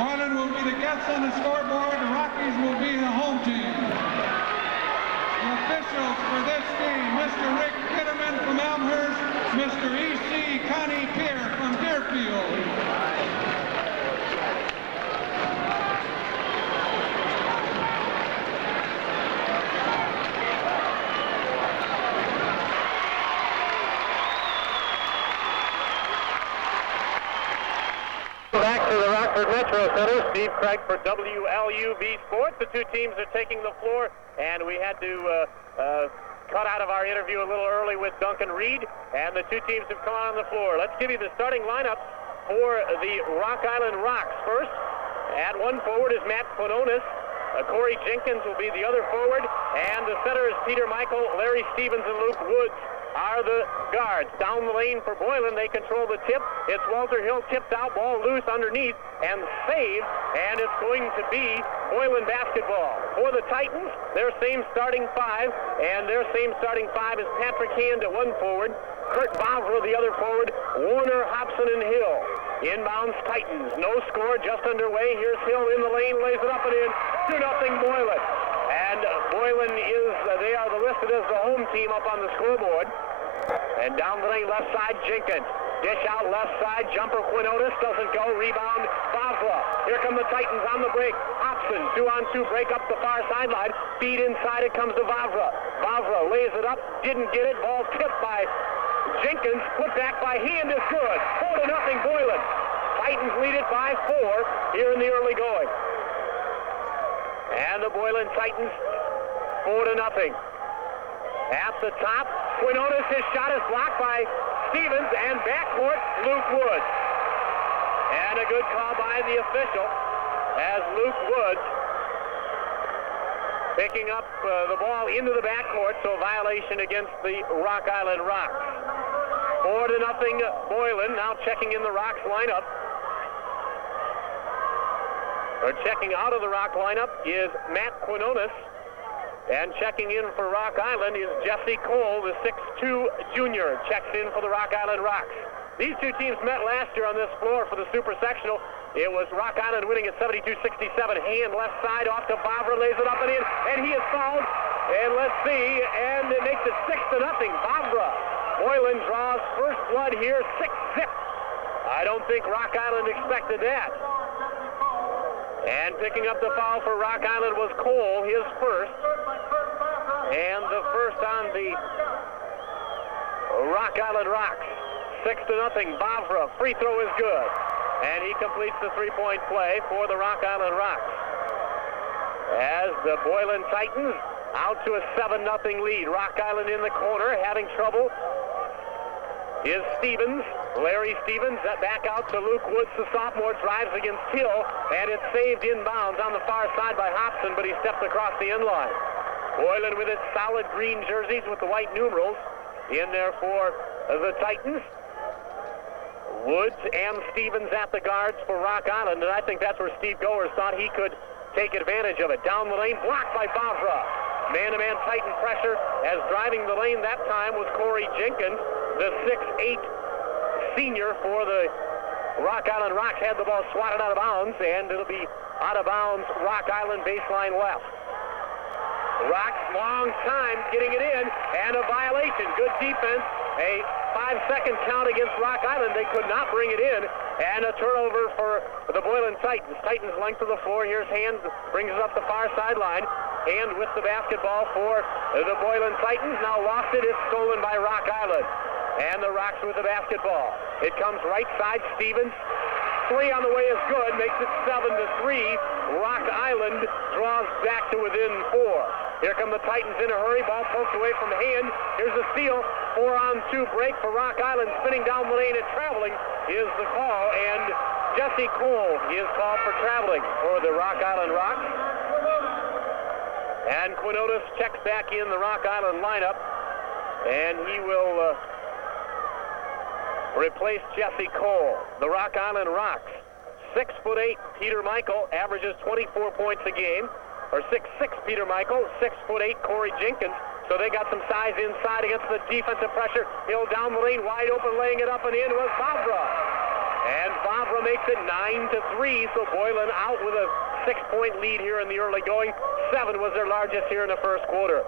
Boylan will be the guests on the scoreboard. The Rockies will be the home team. The officials for this game, Mr. Rick Kitterman from Elmhurst, Mr. E.C. Connie Pierre from Deerfield. Back to the Rockford Metro Center. Steve Craig for WLUV Sports. The two teams are taking the floor, and we had to cut out of our interview a little early with Duncan Reed, and the two teams have come out on the floor. Let's give you the starting lineup for the Rock Island Rocks. First, at one forward is Matt Quinones. Corey Jenkins will be the other forward, and the center is Peter Michael, Larry Stevens, and Luke Woods are the guards. Down the lane for Boylan, they control the tip. It's Walter Hill tipped out, ball loose underneath, and saved, and it's going to be Boylan basketball. For the Titans, their same starting five, and their same starting five is Patrick Hand at one forward, Kurt Bavra the other forward, Warner, Hobson, and Hill. Inbounds Titans, no score, just underway. Here's Hill in the lane, lays it up and in, 2-0 Boylan. And Boylan is, they are listed as the home team up on the scoreboard. And down the lane, left side, Jenkins. Dish out left side, jumper Quinones, doesn't go, rebound Bavla. Here come the Titans on the break. Hobson, 2-on-2, break up the far sideline. Feed inside, it comes to Bavla. Bavla lays it up, didn't get it, ball tipped by Jenkins, put back by Hand is good. 4-0 Boylan. Titans lead it by 4 here in the early going. And the Boylan Titans 4-0. At the top, Quinones, his shot is blocked by Stevens, and backcourt, Luke Woods. And a good call by the official as Luke Woods picking up the ball into the backcourt, so violation against the Rock Island Rocks. 4-0 Boylan, now checking in the Rocks lineup. Or checking out of the Rock lineup is Matt Quinones. And checking in for Rock Island is Jessie Cole, the 6'2 junior, checks in for the Rock Island Rocks. These two teams met last year on this floor for the Super Sectional. It was Rock Island winning at 72-67. Hand left side off to Bavra, lays it up and in, and he is fouled. And let's see, and it makes it 6-0. Bavra. Boylan draws first blood here, 6-zip. I don't think Rock Island expected that. And picking up the foul for Rock Island was Cole, his first. And the first on the Rock Island Rocks. 6-0. Bavra, free throw is good. And he completes the three-point play for the Rock Island Rocks. As the Boylan Titans out to a 7-0 lead. Rock Island in the corner, having trouble is Stevens. Larry Stevens back out to Luke Woods, the sophomore, drives against Hill, and it's saved inbounds on the far side by Hobson, but he stepped across the end line. Boylan with its solid green jerseys with the white numerals in there for the Titans. Woods and Stevens at the guards for Rock Island, and I think that's where Steve Goers thought he could take advantage of it. Down the lane, blocked by Bavra. Man-to-man Titan pressure, as driving the lane that time was Corey Jenkins, the 6'8" senior for the Rock Island Rocks. Had the ball swatted out of bounds, and it'll be out of bounds, Rock Island baseline left. Rocks, long time getting it in, and a violation. Good defense. A 5-second count against Rock Island. They could not bring it in, and a turnover for the Boylan Titans. Titans length of the floor. Here's Hand, brings it up the far sideline. Hand with the basketball for the Boylan Titans. Now lost it. It's stolen by Rock Island. And the Rocks with the basketball. It comes right side. Stevens. Three on the way is good. Makes it 7-3. Rock Island draws back to within 4. Here come the Titans in a hurry. Ball poked away from Hand. Here's the steal. 4-on-2 break for Rock Island. Spinning down the lane and traveling is the call. And Jessie Cole is called for traveling for the Rock Island Rocks. And Quinones checks back in the Rock Island lineup. And he will replace Jessie Cole. The Rock Island Rocks. 6'8" Peter Michael averages 24 points a game. Or 6'6" Peter Michael, 6'8" Corey Jenkins. So they got some size inside against the defensive pressure. Hill down the lane, wide open, laying it up and in was Bavra. And Bavra makes it 9-3. So Boylan out with a 6-point lead here in the early going. 7 was their largest here in the first quarter.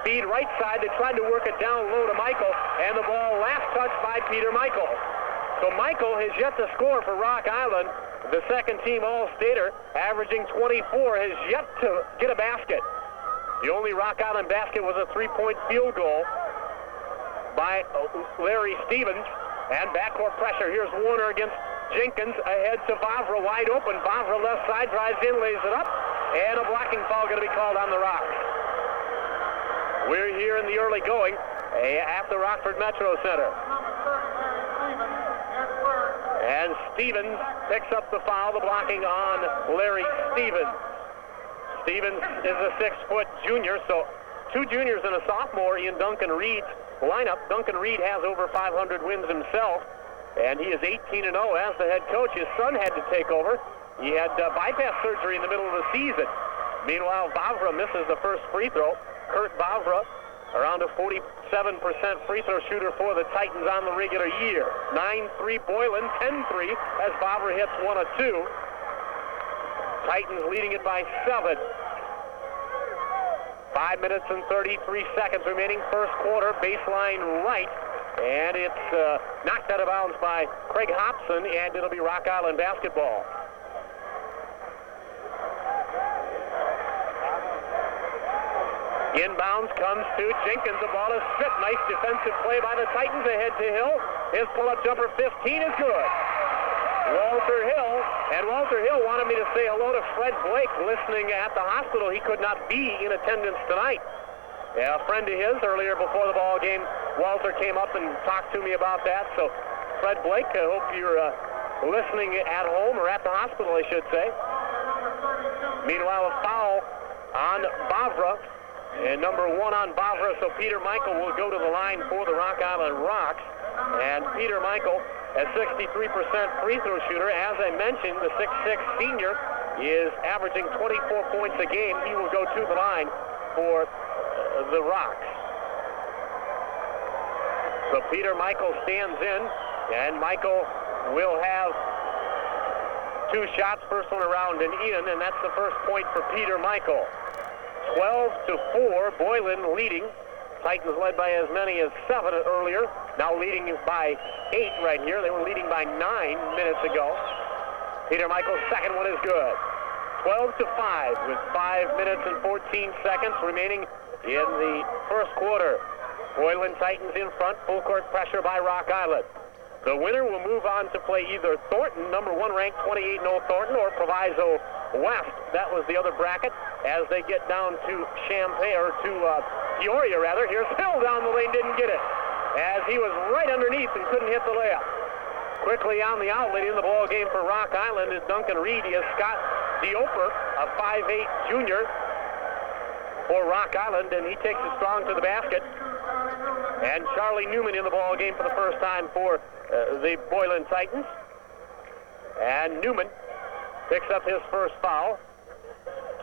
Feed right side. They tried to work it down low to Michael, and the ball last touched by Peter Michael. So Michael has yet to score for Rock Island. The second-team All-Stater, averaging 24, has yet to get a basket. The only Rock Island basket was a 3-point field goal by Larry Stevens. And backcourt pressure. Here's Warner against Jenkins. Ahead to Bavra, wide open. Bavra left side, drives in, lays it up. And a blocking foul going to be called on the Rocks. We're here in the early going at the Rockford Metro Center. And Stevens picks up the foul, the blocking on Larry Stevens. Stevens is a 6-foot junior, so 2 juniors and a sophomore in Duncan Reed's lineup. Duncan Reed has over 500 wins himself, and he is 18-0 as the head coach. His son had to take over. He had bypass surgery in the middle of the season. Meanwhile, Bavra misses the first free throw. Kurt Bavra, around a 47% free throw shooter for the Titans on the regular year. 9-3 Boylan, 10-3 as Bavra hits 1 of 2. Titans leading it by 7. 5 minutes and 33 seconds remaining first quarter, baseline right. And it's knocked out of bounds by Craig Hobson, and it'll be Rock Island basketball. Inbounds comes to Jenkins. The ball is stripped. Nice defensive play by the Titans. Ahead to Hill. His pull-up jumper 15 is good. Walter Hill. And Walter Hill wanted me to say hello to Fred Blake listening at the hospital. He could not be in attendance tonight. Yeah, a friend of his earlier before the ball game, Walter came up and talked to me about that. So Fred Blake, I hope you're listening at home or at the hospital, I should say. Meanwhile, a foul on Bavra. And number 1 on Bavra, so Peter Michael will go to the line for the Rock Island Rocks. And Peter Michael, a 63% free throw shooter. As I mentioned, the 6'6 senior is averaging 24 points a game. He will go to the line for the Rocks. So Peter Michael stands in, and Michael will have 2 shots, first one around and in, and that's the first point for Peter Michael. 12-4, Boylan leading. Titans led by as many as 7 earlier. Now leading by 8 right here. They were leading by 9 minutes ago. Peter Michael's second one is good. 12-5 with 5 minutes and 14 seconds remaining in the first quarter. Boylan Titans in front, full court pressure by Rock Island. The winner will move on to play either Thornton, number 1 ranked 28-0 Thornton, or Proviso West. That was the other bracket as they get down to Champaign, or to Peoria rather. Here's Hill down the lane, didn't get it, as he was right underneath and couldn't hit the layup. Quickly on the outlet in the ball game for Rock Island is Duncan Reed. He is Scott Dioper, a 5'8 junior for Rock Island, and he takes it strong to the basket. And Charlie Newman in the ball game for the first time for the Boylan Titans. And Newman picks up his first foul.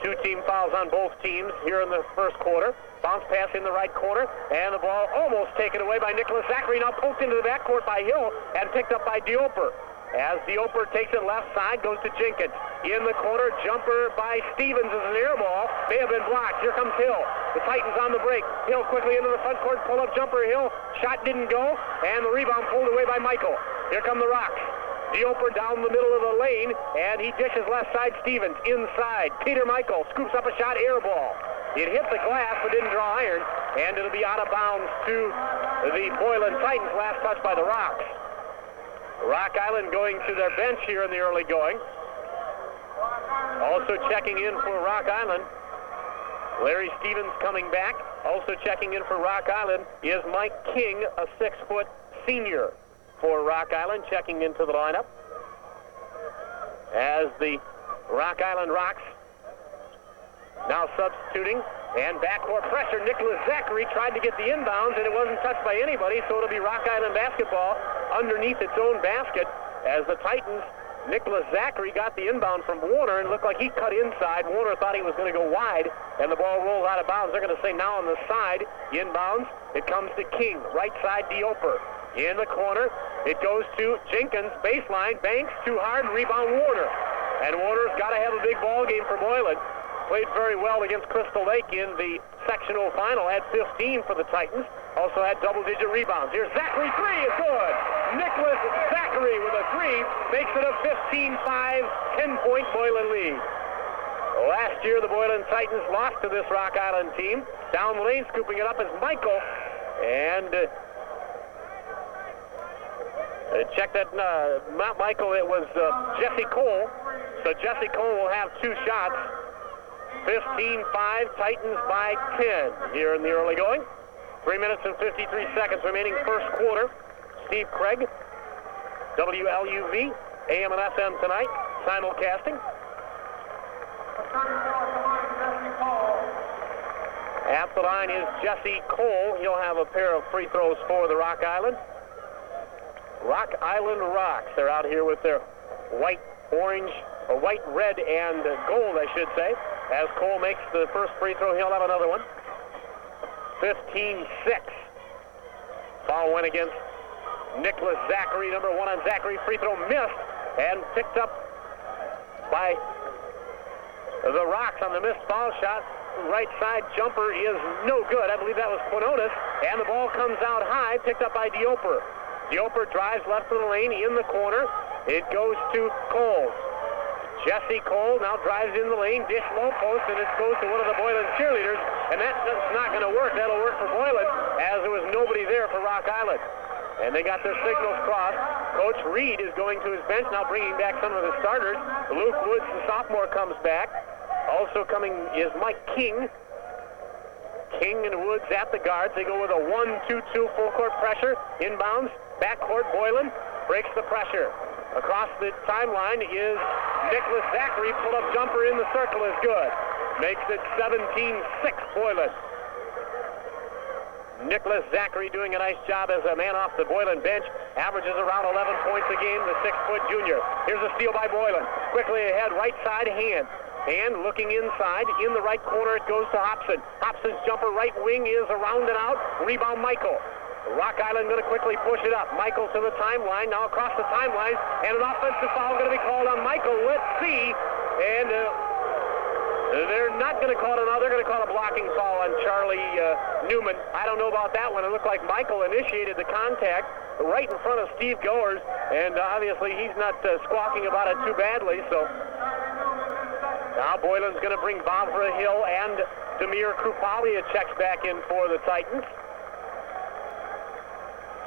2 team fouls on both teams here in the first quarter. Bounce pass in the right corner, and the ball almost taken away by Nicholas Zachary. Now poked into the backcourt by Hill and picked up by Dioper. As Dioper takes it left side, goes to Jenkins. In the corner, jumper by Stevens is an air ball. May have been blocked. Here comes Hill. The Titans on the break. Hill quickly into the front court, pull-up jumper. Hill, shot didn't go, and the rebound pulled away by Michael. Here come the Rocks. Dioper down the middle of the lane, and he dishes left side. Stevens inside. Peter Michael scoops up a shot, air ball. It hit the glass but didn't draw iron, and it'll be out of bounds to the Boylan Titans. Last touch by the Rocks. Rock Island going to their bench here in the early going. Also checking in for Rock Island, Larry Stevens coming back. Also checking in for Rock Island is Mike King, a 6-foot senior for Rock Island, checking into the lineup. As the Rock Island Rocks now substituting, and backcourt pressure. Nicholas Zachary tried to get the inbounds, and it wasn't touched by anybody, so it'll be Rock Island basketball underneath its own basket. As the Titans, Nicholas Zachary got the inbound from Warner, and looked like he cut inside. Warner thought he was going to go wide, and the ball rolled out of bounds. They're going to say now on the side, inbounds, it comes to King, right side Dioper. In the corner, it goes to Jenkins, baseline, banks too hard, rebound Warner. And Warner's got to have a big ball game for Boylan. Played very well against Crystal Lake in the sectional final, had 15 for the Titans. Also had double-digit rebounds. Here's Zachary, 3 is good. Nicholas Zachary with a 3 makes it a 15-5, 10-point Boylan lead. Last year, the Boylan Titans lost to this Rock Island team. Down the lane, scooping it up is Michael. And check that, not Michael, it was Jessie Cole. So Jessie Cole will have 2 shots. 15-5, Titans by 10 here in the early going. 3 minutes and 53 seconds remaining first quarter. Steve Craig, WLUV, AM and FM tonight, simulcasting. At the line is Jessie Cole. He'll have a pair of free throws for the Rock Island. Rock Island Rocks. They're out here with their white, orange, or white, red, and gold, I should say. As Cole makes the first free throw, he'll have another one. 15-6. Foul went against Nicholas Zachary, number 1 on Zachary. Free throw missed and picked up by the Rocks on the missed foul shot. Right side jumper is no good. I believe that was Quinones. And the ball comes out high, picked up by Dioper. Dioper drives left of the lane in the corner. It goes to Cole. Jessie Cole now drives in the lane, dish low post, and it goes to one of the Boylan cheerleaders, and that's not going to work. That'll work for Boylan, as there was nobody there for Rock Island. And they got their signals crossed. Coach Reed is going to his bench, now bringing back some of the starters. Luke Woods, the sophomore, comes back. Also coming is Mike King. King and Woods at the guards. They go with a 1-2-2 full court pressure. Inbounds, backcourt, Boylan breaks the pressure. Across the timeline is Nicholas Zachary. Pull-up jumper in the circle is good. Makes it 17-6 Boylan. Nicholas Zachary doing a nice job as a man off the Boylan bench. Averages around 11 points a game, the 6-foot junior. Here's a steal by Boylan. Quickly ahead, right side hand. And looking inside, in the right corner, it goes to Hobson. Hobson's jumper right wing is around and out. Rebound Michael. Rock Island going to quickly push it up. Michael to the timeline, now across the timeline, and an offensive foul going to be called on Michael. Let's see. And they're not going to call it now. They're going to call a blocking foul on Charlie Newman. I don't know about that one. It looked like Michael initiated the contact right in front of Steve Goers, and obviously he's not squawking about it too badly. So now Now Boylan's going to bring Bavra Hill and Demir Krupalia checks back in for the Titans.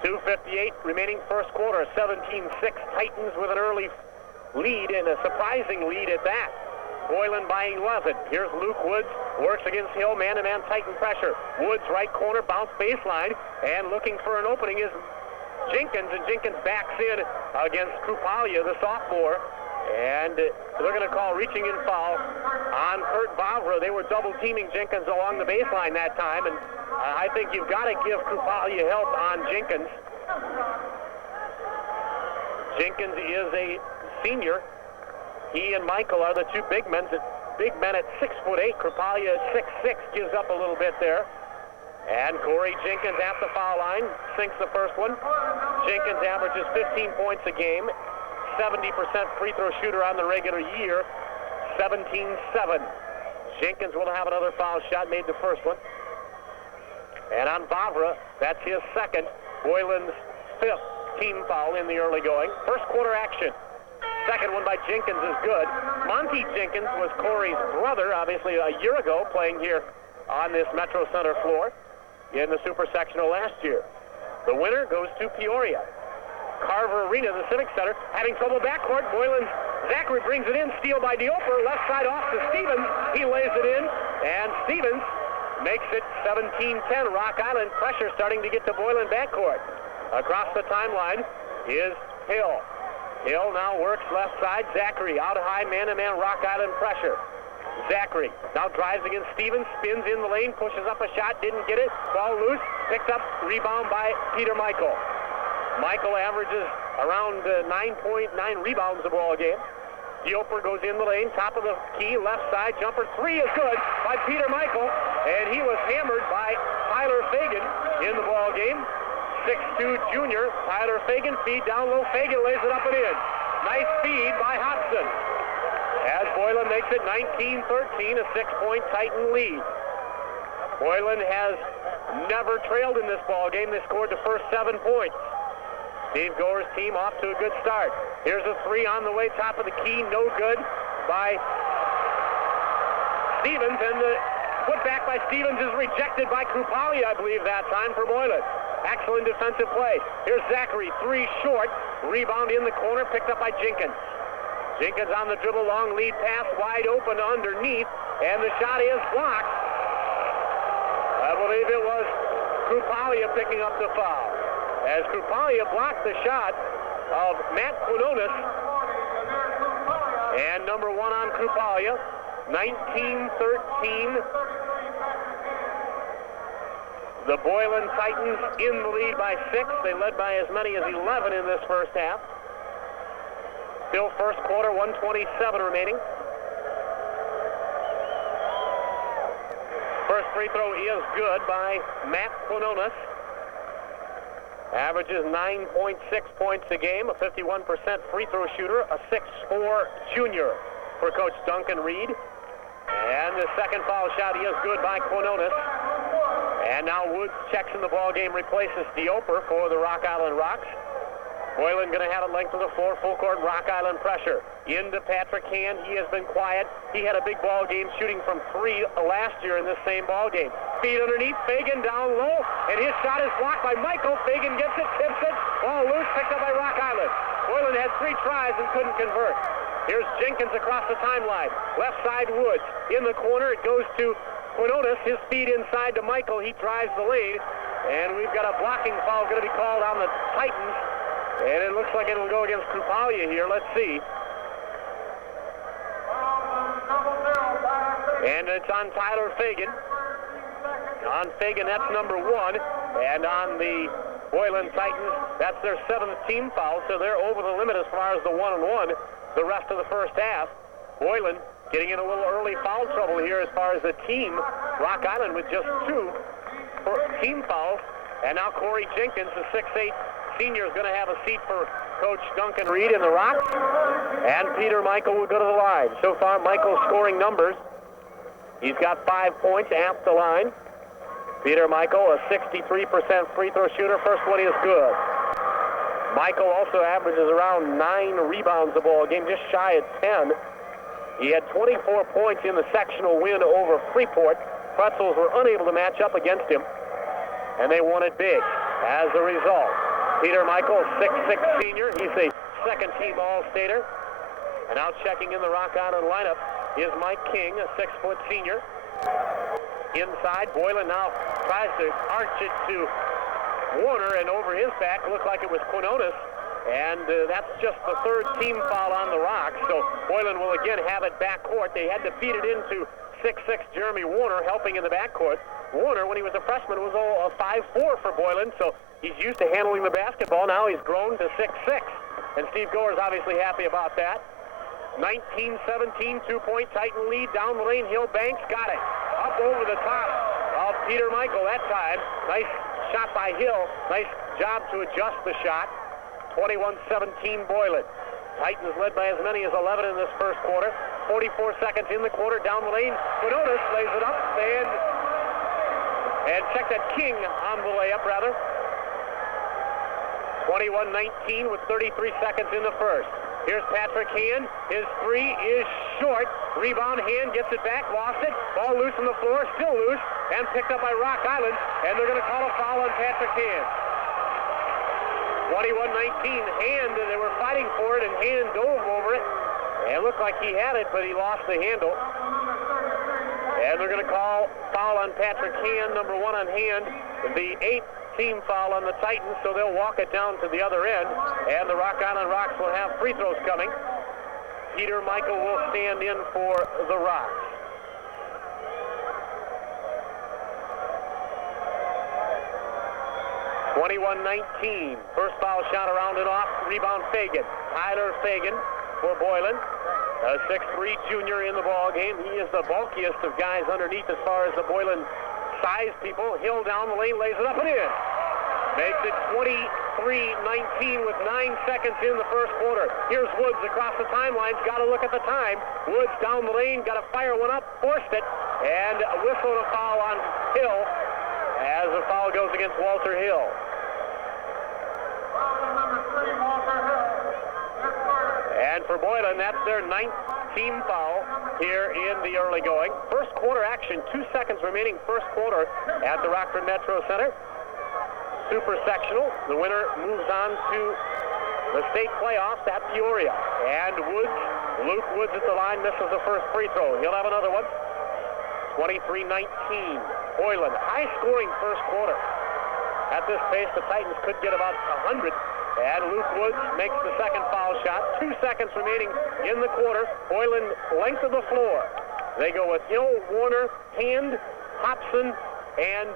2:58 remaining first quarter. 17-6 Titans with an early lead and a surprising lead at that. Boylan by 11. Here's Luke Woods, works against Hill, man-to-man Titan pressure. Woods right corner, bounce baseline, and looking for an opening is Jenkins, and Jenkins backs in against Krupalia, the sophomore, and they're going to call reaching in foul on Kurt Bavra. They were double-teaming Jenkins along the baseline that time, and I think you've got to give Krupalia help on Jenkins. Jenkins is a senior. He and Michael are the two big men at 6'8". Krupalia is 6'6", gives up a little bit there. And Corey Jenkins at the foul line, sinks the first one. Jenkins averages 15 points a game, 70% free throw shooter on the regular year, 17-7. Jenkins will have another foul shot, made the first one. And on Bavra, that's his second. Boylan's fifth team foul in the early going. First quarter action. Second one by Jenkins is good. Monty Jenkins was Corey's brother, obviously a year ago, playing here on this Metro Center floor in the Super Sectional last year. The winner goes to Peoria. Carver Arena, the Civic Center, having trouble backcourt. Boylan's Zachary brings it in, steal by Dioper, left side off to Stevens. He lays it in, and Stevens makes it 17-10. Rock Island pressure starting to get to Boylan backcourt. Across the timeline is Hill. Hill now works left side. Zachary out high, man-to-man Rock Island pressure. Zachary now drives against Stevens, spins in the lane, pushes up a shot, didn't get it. Ball loose, picked up, rebound by Peter Michael. Michael averages around 9.9 rebounds a ball game. Dioper goes in the lane, top of the key, left side, jumper three is good by Peter Michael, and he was hammered by Tyler Fagan in the ball game. 6'2" junior, Tyler Fagan, feed down low, Fagan lays it up and in. Nice feed by Hobson. As Boylan makes it 19-13, a 6-point Titan lead. Boylan has never trailed in this ball game. They scored the first 7 points. Steve Gore's team off to a good start. Here's a three on the way, top of the key, no good by Stevens, and the putback by Stevens is rejected by Krupalia, I believe, that time for Boylan. Excellent defensive play. Here's Zachary, three short, rebound in the corner, picked up by Jenkins. Jenkins on the dribble, long lead pass, wide open underneath, and the shot is blocked. I believe it was Krupalia picking up the foul. As Krupalia blocked the shot of Matt Quinones, and number one on Krupalia, 19-13. The Boylan Titans in the lead by 6. They led by as many as 11 in this first half. Still first quarter, 1:27 remaining. First free throw is good by Matt Quinones. Averages 9.6 points a game, a 51% free throw shooter, a 6'4" junior for Coach Duncan Reed. And the second foul shot is good by Quinones. And now Woods checks in the ball game, replaces Dioper for the Rock Island Rocks. Boylan going to have it length of the floor, full court Rock Island pressure. Into Patrick Hand, he has been quiet. He had a big ball game shooting from three last year in this same ball game. Feed underneath, Fagan down low, and his shot is blocked by Michael. Fagan gets it, tips it, ball loose, picked up by Rock Island. Boylan had 3 tries and couldn't convert. Here's Jenkins across the timeline. Left side Woods. In the corner, it goes to Quinones. His feed inside to Michael. He drives the lane, and we've got a blocking foul going to be called on the Titans. And it looks like it'll go against Krupalia here. Let's see. And it's on Tyler Fagan. On Fagan, that's number 1. And on the Boylan Titans, that's their 7th team foul, so they're over the limit as far as the 1-on-1 the rest of the first half. Boylan getting in a little early foul trouble here as far as the team. Rock Island with just 2 team fouls. And now Corey Jenkins, the 6'8" senior, is going to have a seat for Coach Duncan Reed in the Rocks. And Peter Michael will go to the line. So far, Michael's scoring numbers. He's got 5 points at the line. Peter Michael, a 63% free throw shooter. First one is good. Michael also averages around 9 rebounds a ball game, just shy of 10. He had 24 points in the sectional win over Freeport. Pretzels were unable to match up against him, and they won it big. As a result, Peter Michael, 6'6" senior. He's a second-team All-Stater. And now checking in the Rock Island lineup is Mike King, a 6-foot senior. Inside, Boylan now tries to arch it to Warner, and over his back looked like it was Quinones. And that's just the third team foul on the Rocks. So Boylan will again have it backcourt. They had to feed it into 6'6" Jeremy Warner helping in the backcourt. Warner, when he was a freshman, was a 5'4" for Boylan, so he's used to handling the basketball. Now he's grown to 6'6", and Steve Gore's obviously happy about that. 19-17, two-point Titan lead. Down the lane, Hill Banks got it. Up over the top of Peter Michael that time. Nice shot by Hill. Nice job to adjust the shot. 21-17 Boylan. Titans led by as many as 11 in this first quarter. 44 seconds in the quarter. Down the lane, Quinones lays it up, and check that, King on the layup, rather. 21-19 with 33 seconds in the first. Here's Patrick Hand. His three is short. Rebound, Hand gets it back, lost it. Ball loose on the floor, still loose, and picked up by Rock Island, and they're going to call a foul on Patrick Hand. 21-19, Hand, they were fighting for it, and Hand dove over it. And it looked like he had it, but he lost the handle. And they're going to call foul on Patrick Hand, number 1 on Hand, the 8th team foul on the Titans, so they'll walk it down to the other end, and the Rock Island Rocks will have free throws coming. Peter Michael will stand in for the Rocks. (21-19). First foul shot around and off. Rebound Fagan. Tyler Fagan for Boylan. A 6'3" junior in the ball game. He is the bulkiest of guys underneath as far as the Boylan size people. Hill down the lane, lays it up and in. Makes it 23-19 with 9 seconds in the first quarter. Here's Woods across the timelines. Got to look at the time. Woods down the lane, got to fire one up, forced it, and whistled a foul on Hill as the foul goes against Walter Hill. And for Boylan, that's their 9th team foul here in the early going. First quarter action, 2 seconds remaining first quarter at the Rockford Metro Center. Super sectional. The winner moves on to the state playoffs at Peoria. And Woods, Luke Woods at the line, misses the first free throw. He'll have another one. 23-19. Boylan, high-scoring first quarter. At this pace, the Titans could get about 100. And Luke Woods makes the second foul shot. 2 seconds remaining in the quarter. Boylan, length of the floor. They go with Hill, Warner, Hand, Hobson, and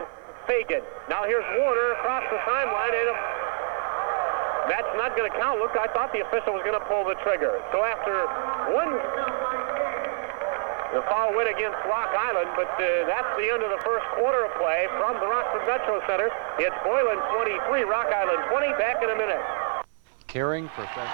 Fagan. Now here's Warner across the timeline, and that's not going to count. Look, I thought the official was going to pull the trigger. So after the foul went against Rock Island, but that's the end of the first quarter of play from the Rockford Metro Center. It's Boylan 23, Rock Island 20. Back in a minute. Caring professional.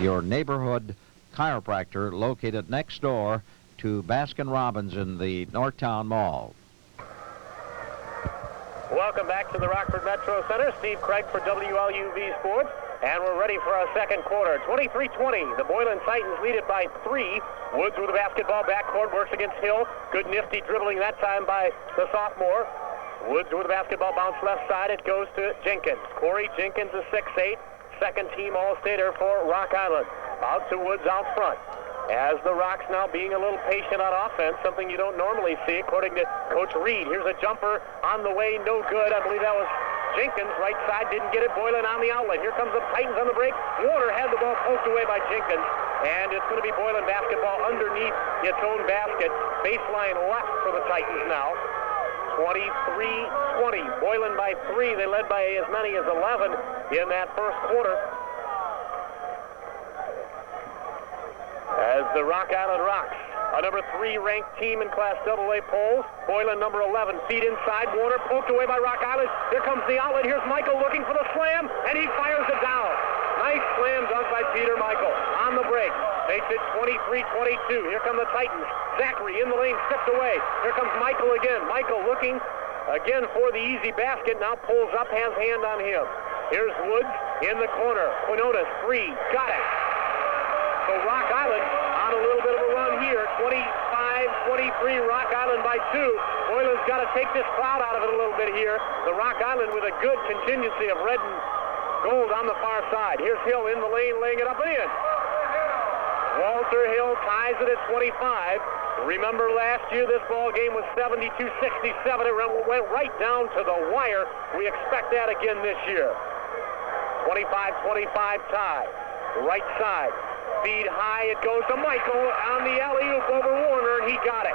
Your neighborhood chiropractor located next door to Baskin-Robbins in the Northtown Mall. Welcome back to the Rockford Metro Center. Steve Craig for WLUV Sports, and we're ready for our second quarter. 23-20. The Boylan Titans lead it by 3. Woods with the basketball backcourt, works against Hill. Good nifty dribbling that time by the sophomore. Woods with the basketball, bounce left side. It goes to Jenkins. Corey Jenkins is 6'8". Second team All-Stater for Rock Island. Out to Woods out front. as the Rocks now being a little patient on offense, something you don't normally see, according to Coach Reed. Here's a jumper on the way, no good. I believe that was Jenkins, right side, didn't get it. Boylan on the outlet. Here comes the Titans on the break. Warner had the ball poked away by Jenkins, and it's going to be Boylan basketball underneath its own basket. Baseline left for the Titans now. 23-20. Boylan by 3. They led by as many as 11 in that first quarter. As the Rock Island Rocks, a number 3 ranked team in Class AA polls. Boylan number 11, feet inside. Warner poked away by Rock Island. Here comes the outlet. Here's Michael looking for the slam, and he fires it down. Nice slam dunk by Peter Michael on the break. Makes it 23-22. Here come the Titans. Zachary in the lane, stripped away. Here comes Michael again. Michael looking again for the easy basket. Now pulls up, has hand on him. Here's Woods in the corner. Quinones, 3, got it. So Rock Island on a little bit of a run here. 25-23, Rock Island by 2. Boylan's got to take this crowd out of it a little bit here. The Rock Island with a good contingency of red and gold on the far side. Here's Hill in the lane, laying it up and in. Walter Hill ties it at 25. Remember last year this ball game was 72-67. It went right down to the wire. We expect that again this year. 25-25 tie. Right side. Feed high, it goes to Michael on the alley-oop over Warner, and he got it.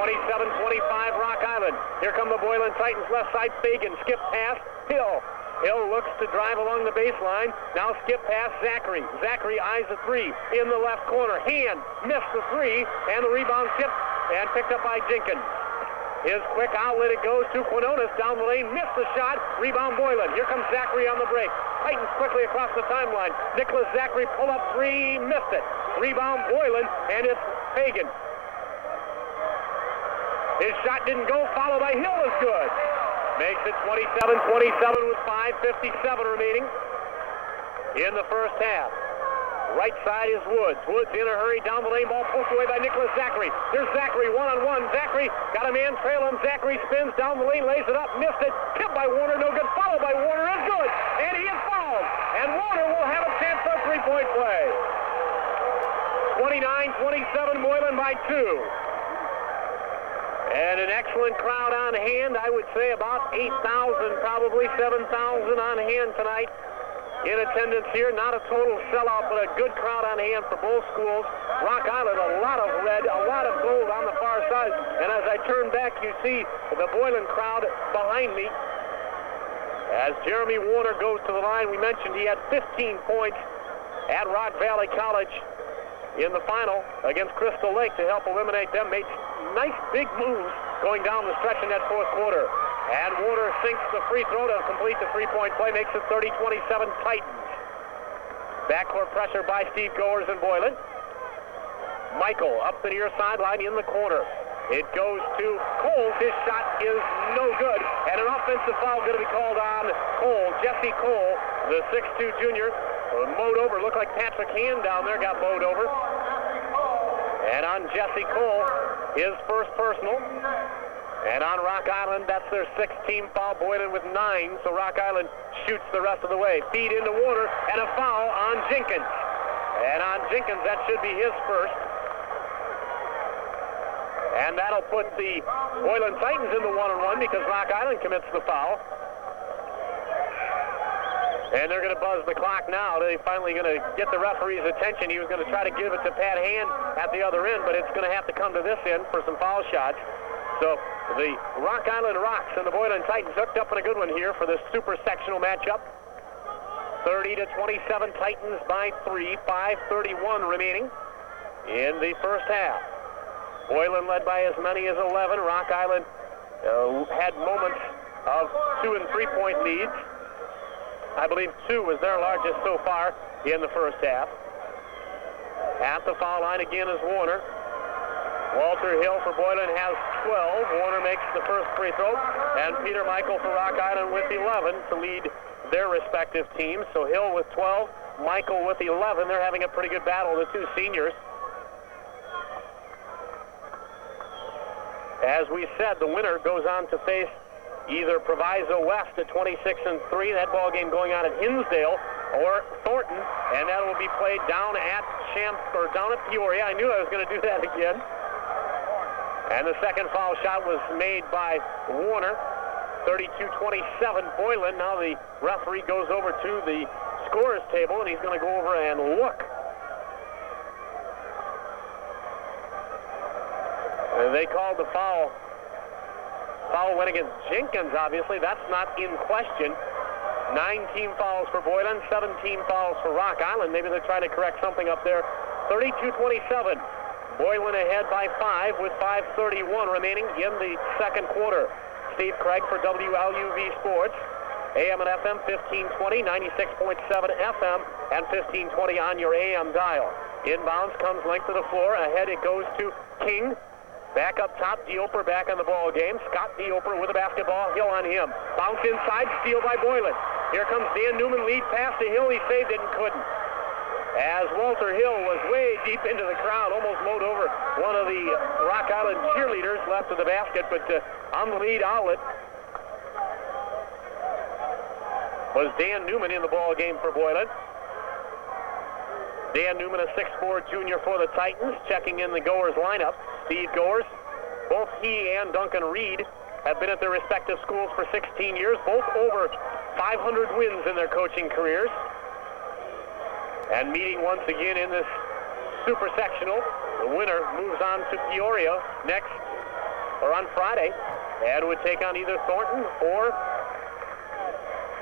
27-25, Rock Island. Here come the Boylan Titans, left side, Fagan, skip pass, Hill. Hill looks to drive along the baseline. Now skip pass, Zachary. Zachary eyes the 3 in the left corner. Hand missed the 3, and the rebound tipped and picked up by Jenkins. His quick outlet, it goes to Quinones down the lane, missed the shot, rebound Boylan. Here comes Zachary on the break. Titans quickly across the timeline. Nicholas Zachary pull up 3, missed it. Rebound Boylan, and it's Fagan. His shot didn't go, followed by Hill is good. Makes it 27-27 with 5:57 remaining in the first half. Right side is Woods. Woods in a hurry down the lane. Ball poked away by Nicholas Zachary. There's Zachary one-on-one. Zachary got a man trail him. Zachary spins down the lane, lays it up, missed it. Tipped by Warner, no good. Followed by Warner is good. And he is fouled. And Warner will have a chance for a three-point play. 29-27, Boylan by 2. And an excellent crowd on hand. I would say about 8,000, probably 7,000 on hand tonight. In attendance here, not a total sellout, but a good crowd on hand for both schools. Rock Island, a lot of red, a lot of gold on the far side. And as I turn back, you see the Boylan crowd behind me. As Jeremy Warner goes to the line, we mentioned he had 15 points at Rock Valley College in the final against Crystal Lake to help eliminate them. Made nice big moves going down the stretch in that fourth quarter. And Warner sinks the free throw to complete the three-point play, makes it 30-27 Titans. Backcourt pressure by Steve Goers and Boylan. Michael up the near sideline in the corner. It goes to Cole. His shot is no good. And an offensive foul going to be called on Cole. Jessie Cole, the 6'2 junior, mowed over. Looked like Patrick Hand down there got mowed over. And on Jessie Cole, his first personal. And on Rock Island, that's their 6th team foul. Boylan with 9, so Rock Island shoots the rest of the way. Feed into Warner, and a foul on Jenkins. And on Jenkins, that should be his first. And that'll put the Boylan Titans in the 1-on-1 because Rock Island commits the foul. And they're going to buzz the clock now. They're finally going to get the referee's attention. He was going to try to give it to Pat Hand at the other end, but it's going to have to come to this end for some foul shots. So the Rock Island Rocks and the Boylan Titans hooked up in a good one here for this super sectional matchup. 30-27 Titans by 3, 5:31 remaining in the first half. Boylan led by as many as 11. Rock Island had moments of 2- and 3-point leads. I believe 2 was their largest so far in the first half. At the foul line again is Warner. Walter Hill for Boylan has 12. Warner makes the first free throw. And Peter Michael for Rock Island with 11 to lead their respective teams. So Hill with 12, Michael with 11. They're having a pretty good battle, the two seniors. As we said, the winner goes on to face either Proviso West at 26-3. That ball game going on at Hinsdale or Thornton, and that will be played down at Peoria. I knew I was going to do that again. And the second foul shot was made by Warner. 32-27 Boylan. Now the referee goes over to the scorer's table, and he's going to go over and look. They called the foul. Foul went against Jenkins, obviously. That's not in question. 9 team fouls for Boylan, 17 fouls for Rock Island. Maybe they're trying to correct something up there. 32-27. Boylan ahead by 5 with 5:31 remaining in the second quarter. Steve Craig for WLUV Sports. AM and FM 1520, 96.7 FM, and 1520 on your AM dial. Inbounds comes length of the floor. Ahead it goes to King. Back up top, Dioper back on the ball game. Scott Dioper with a basketball. Hill on him. Bounce inside, steal by Boylan. Here comes Dan Newman, lead pass to Hill. He saved it and couldn't. As Walter Hill was way deep into the crowd, almost mowed over one of the Rock Island cheerleaders left of the basket, but on the lead outlet was Dan Newman in the ball game for Boylan. Dan Newman, a 6'4" junior for the Titans, checking in the Goers lineup. Steve Goers, both he and Duncan Reed have been at their respective schools for 16 years, both over 500 wins in their coaching careers. And meeting once again in this super sectional. The winner moves on to Peoria next, or on Friday, and would take on either Thornton or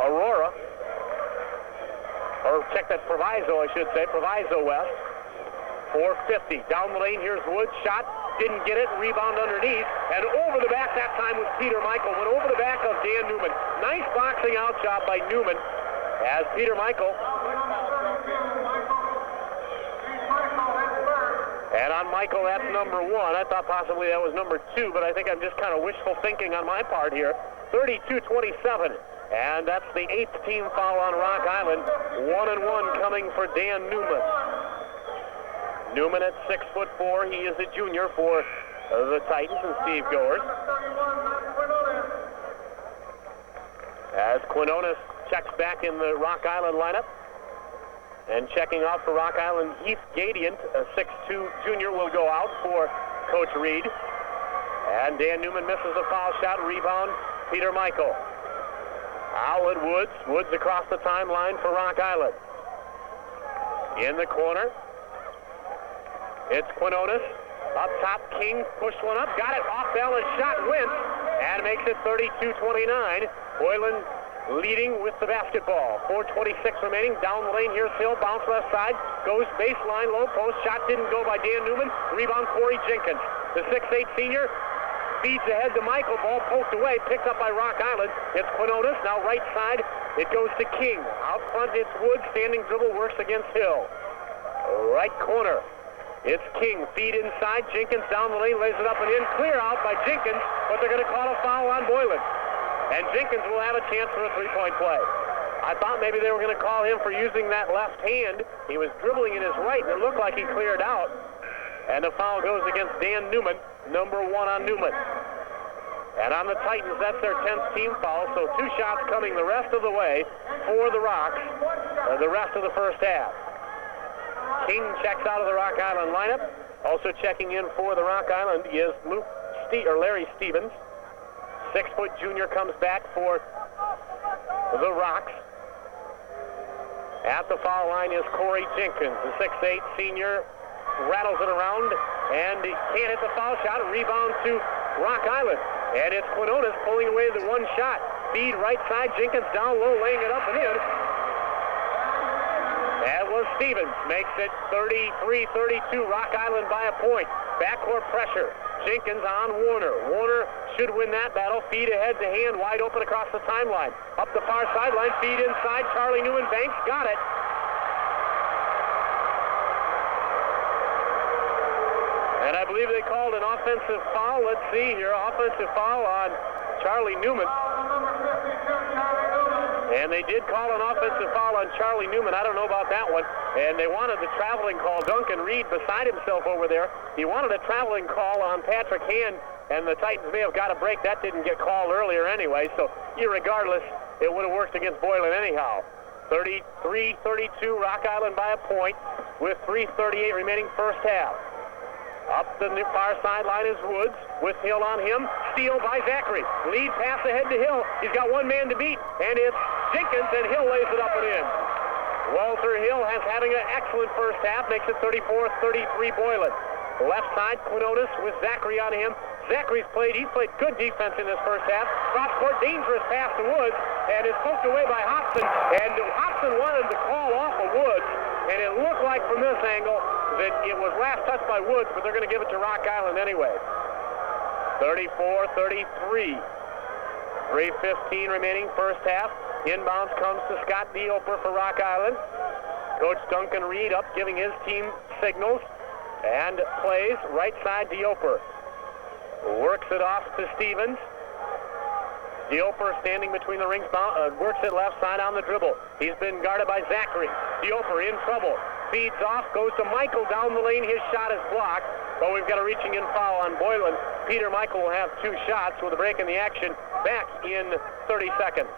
Aurora. Or check that Proviso, I should say. Proviso West. 4:50. Down the lane, here's Woods. Shot. Didn't get it. Rebound underneath. And over the back that time was Peter Michael. Went over the back of Dan Newman. Nice boxing out job by Newman as Peter Michael. And on Michael, that's number 1. I thought possibly that was number 2, but I think I'm just kind of wishful thinking on my part here. 32-27. And that's the 8th team foul on Rock Island. 1-1 coming for Dan Newman. Newman at 6'4". He is a junior for the Titans and Steve Goers. As Quinones checks back in the Rock Island lineup. And checking out for Rock Island, Heath Gadiant, a 6'2" junior, will go out for Coach Reed. And Dan Newman misses a foul shot. Rebound, Peter Michael. Outlet Woods. Woods across the timeline for Rock Island. In the corner, it's Quinones. Up top, King pushed one up, got it off balance, shot went, and makes it 32-29. Boylan leading with the basketball. 4:26 remaining. Down the lane, here's Hill. Bounce left side. Goes baseline, low post. Shot didn't go by Dan Newman. Rebound, Corey Jenkins. The 6'8" senior feeds ahead to Michael. Ball poked away. Picked up by Rock Island. It's Quinones. Now right side, it goes to King. Out front, it's Wood. Standing dribble works against Hill. Right corner. It's King. Feed inside. Jenkins down the lane. Lays it up and in. Clear out by Jenkins, but they're going to call a foul on Boylan. And Jenkins will have a chance for a three-point play. I thought maybe they were going to call him for using that left hand. He was dribbling in his right, and it looked like he cleared out. And the foul goes against Dan Newman, number 1 on Newman. And on the Titans, that's their 10th team foul, so 2 shots coming the rest of the way for the Rocks, the rest of the first half. King checks out of the Rock Island lineup. Also checking in for the Rock Island is Larry Stevens. 6-foot junior comes back for the Rocks. At the foul line is Corey Jenkins, the 6'8" senior, rattles it around and can't hit the foul shot. Rebound to Rock Island. And it's Quinones pulling away the one shot. Feed right side, Jenkins down low, laying it up and in. That was Stevens. Makes it 33-32, Rock Island by a point. Backcourt pressure. Jenkins on Warner. Warner should win that battle. Feed ahead to hand, wide open across the timeline. Up the far sideline, feed inside. Charlie Newman Banks got it. And I believe they called an offensive foul. Let's see here. Offensive foul on Charlie Newman. And they did call an offensive foul on Charlie Newman. I don't know about that one. And they wanted the traveling call. Duncan Reed beside himself over there. He wanted a traveling call on Patrick Hand, and the Titans may have got a break. That didn't get called earlier anyway, so irregardless, it would have worked against Boylan anyhow. 33-32, Rock Island by a point with 3:38 remaining first half. Up the far sideline is Woods with Hill on him. Steal by Zachary. Lead pass ahead to Hill. He's got one man to beat, and it's Jenkins, and Hill lays it up and in. Walter Hill has having an excellent first half, makes it 34-33 Boylan. Left side, Quinones with Zachary on him. He's played good defense in this first half. Cross-court dangerous pass to Woods, and is poked away by Hobson. And Hobson wanted to call off of Woods, and it looked like from this angle that it was last touched by Woods, but they're going to give it to Rock Island anyway. 34-33. 3:15 remaining first half. Inbounds comes to Scott Dioper for Rock Island. Coach Duncan Reed up giving his team signals and plays right side Dioper. Works it off to Stevens. Dioper standing between the rings, works it left side on the dribble. He's been guarded by Zachary. Dioper in trouble. Feeds off, goes to Michael down the lane. His shot is blocked, but we've got a reaching in foul on Boylan. Peter Michael will have two shots with a break in the action back in 30 seconds.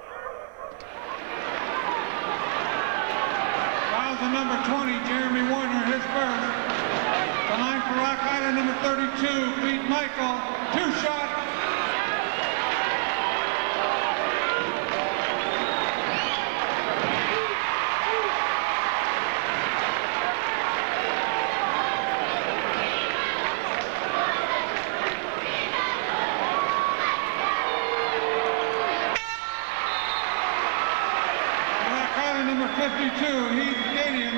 Fouls on number 20, Jeremy Warner, his first. The line for Rock Island, number 32, Pete Michael, two shots. Rock Island, number 52, Heath Gadian.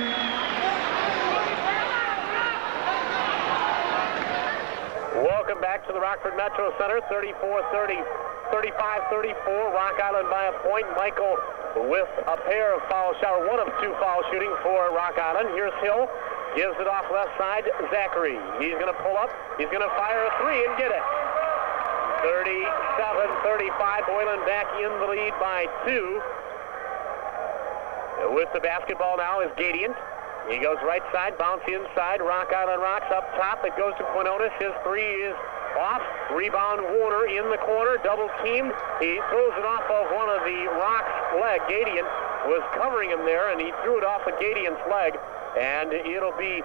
Welcome back to the Rockford Metro Center. 35-34, Rock Island by a point. Michael with a pair of foul shots, one of two foul shooting for Rock Island. Here's Hill, gives it off left side, Zachary. He's going to pull up, he's going to fire a three and get it. 37-35, Boylan back in the lead by two. With the basketball now is Gadian. He goes right side, bounce inside. Rock Island Rocks up top. It goes to Quinones. His three is off. Rebound Warner in the corner, double teamed. He throws it off of one of the Rocks' leg. Gadian was covering him there, and he threw it off of Gadian's leg. And it'll be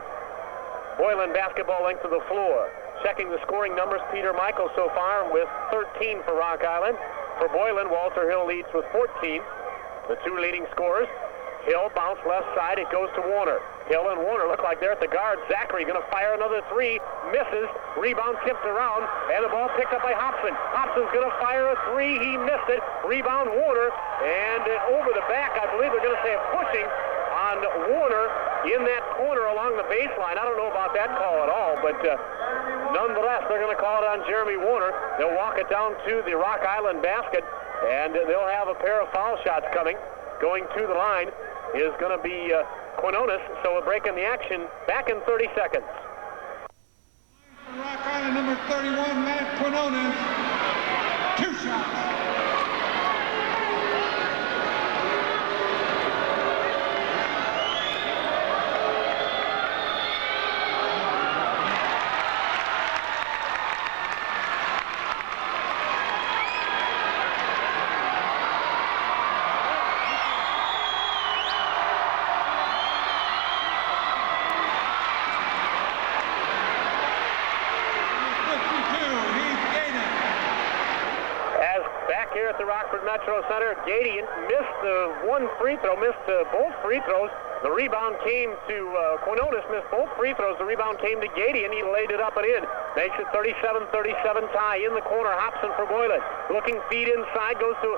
Boylan basketball length to the floor. Checking the scoring numbers, Peter Michael so far with 13 for Rock Island. For Boylan, Walter Hill leads with 14. The two leading scorers. Hill bounce left side, it goes to Warner. Hill and Warner look like they're at the guard. Zachary going to fire another three, misses, rebound tipped around, and the ball picked up by Hobson. Hobson's going to fire a three, he missed it, rebound Warner, and over the back, I believe they're going to say a pushing on Warner in that corner along the baseline. I don't know about that call at all, but nonetheless, they're going to call it on Jeremy Warner. They'll walk it down to the Rock Island basket, and they'll have a pair of foul shots coming. Going to the line is going to be Quinones, so a break in the action back in 30 seconds. Rock Island, number 31, Matt Quinones, two shots. Here at the Rockford Metro Center, Gadian missed both free throws. The rebound came to Quinones, missed both free throws. The rebound came to Gadian. He laid it up and in. Makes it 37-37 tie in the corner. Hobson for Boylan. Looking feed inside, goes to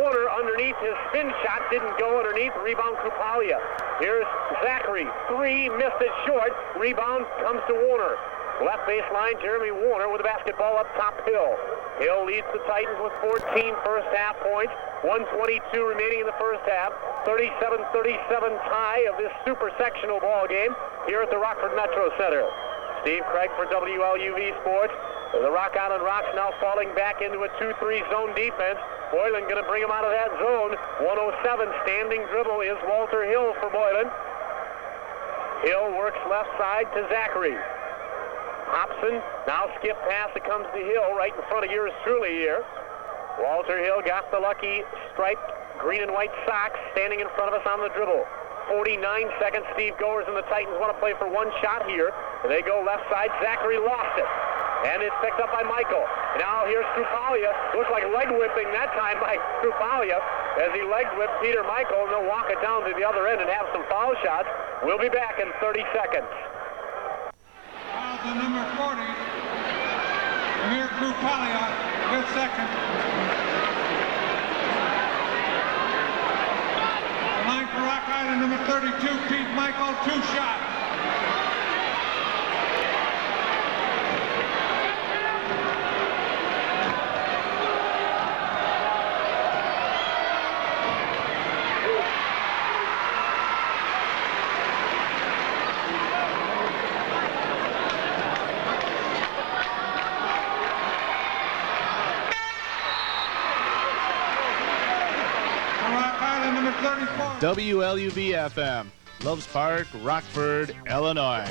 Warner underneath. His spin shot didn't go underneath. Rebound Kupalia. Here's Zachary. Three, missed it short. Rebound comes to Warner. Left baseline, Jeremy Warner with the basketball up top. Hill leads the Titans with 14 first half points. 1:22 remaining in the first half. 37-37 tie of this super sectional ball game here at the Rockford Metro Center. Steve Craig for WLUV Sports. The Rock Island Rocks now falling back into a 2-3 zone defense. Boylan going to bring them out of that zone. 107 standing dribble is Walter Hill for Boylan. Hill works left side to Zachary. Hobson, now skip pass, it comes to Hill right in front of yours truly here. Walter Hill got the lucky striped green and white socks standing in front of us on the dribble. 49 seconds. Steve Goers and the Titans want to play for one shot here. They go left side. Zachary lost it. And it's picked up by Michael. Now here's Krupalia. Looks like leg whipping that time by Krupalia as he leg whipped Peter Michael, and they'll walk it down to the other end and have some foul shots. We'll be back in 30 seconds. Fouls the number 40. Amir Krupalia, his second. The line for Rock Island, number 32, Pete Michael, 2 shots. WLUV-FM, Loves Park, Rockford, Illinois.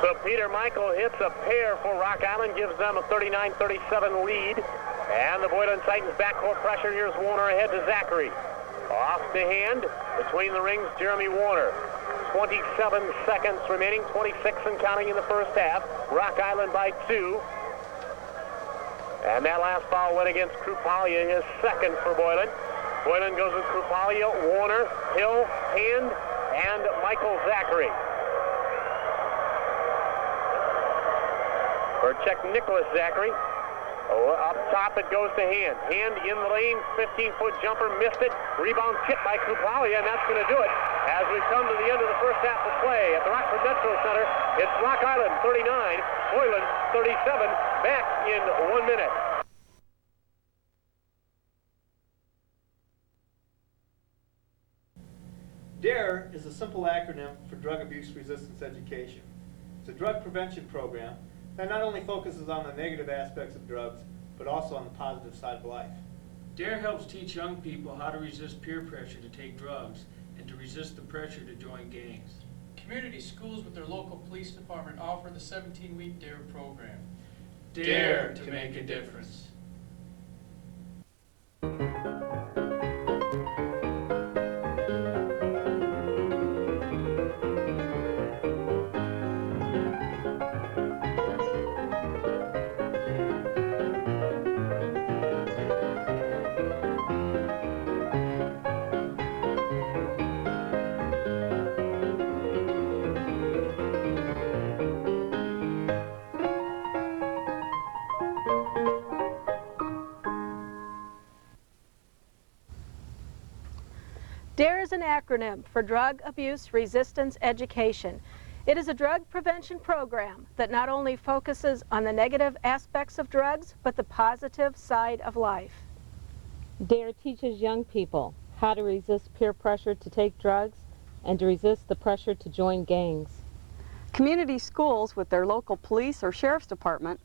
So Peter Michael hits a pair for Rock Island, gives them a 39-37 lead. And the Boylan Titans backcourt pressure. Here's Warner ahead to Zachary. Off the hand, between the rings, Jeremy Warner. 27 seconds remaining, 26 and counting in the first half. Rock Island by 2. And that last foul went against Krupalia, his second for Boylan. Boylan goes with Krupalia, Warner, Hill, Hand, and Michael Zachary. Or check Nicholas Zachary. Up top it goes to Hand. Hand in the lane, 15-foot jumper, missed it. Rebound tipped by Krupalia, and that's going to do it. As we come to the end of the first half of play at the Rockford Metro Center, it's Rock Island 39, Boylan 37, back in 1 minute. DARE is a simple acronym for Drug Abuse Resistance Education. It's a drug prevention program that not only focuses on the negative aspects of drugs, but also on the positive side of life. DARE helps teach young people how to resist peer pressure to take drugs and to resist the pressure to join gangs. Community schools with their local police department offer the 17-week DARE program. DARE to make a difference. DARE is an acronym for Drug Abuse Resistance Education. It is a drug prevention program that not only focuses on the negative aspects of drugs, but the positive side of life. DARE teaches young people how to resist peer pressure to take drugs and to resist the pressure to join gangs. Community schools with their local police or sheriff's department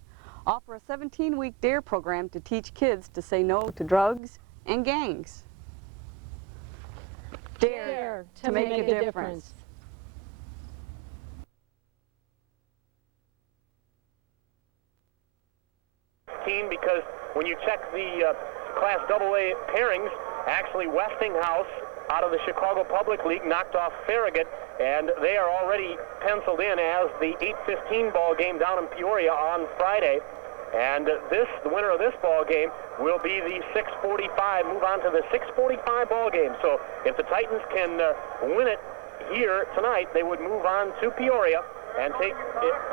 offer a 17-week DARE program to teach kids to say no to drugs and gangs. DARE to make a difference. Because when you check the Class AA pairings, actually Westinghouse out of the Chicago Public League knocked off Farragut, and they are already penciled in as the 8:15 ball game down in Peoria on Friday. And the winner of this ball game will be the 6:45, move on to the 6:45 ball game. So if the Titans can win it here tonight, they would move on to Peoria and take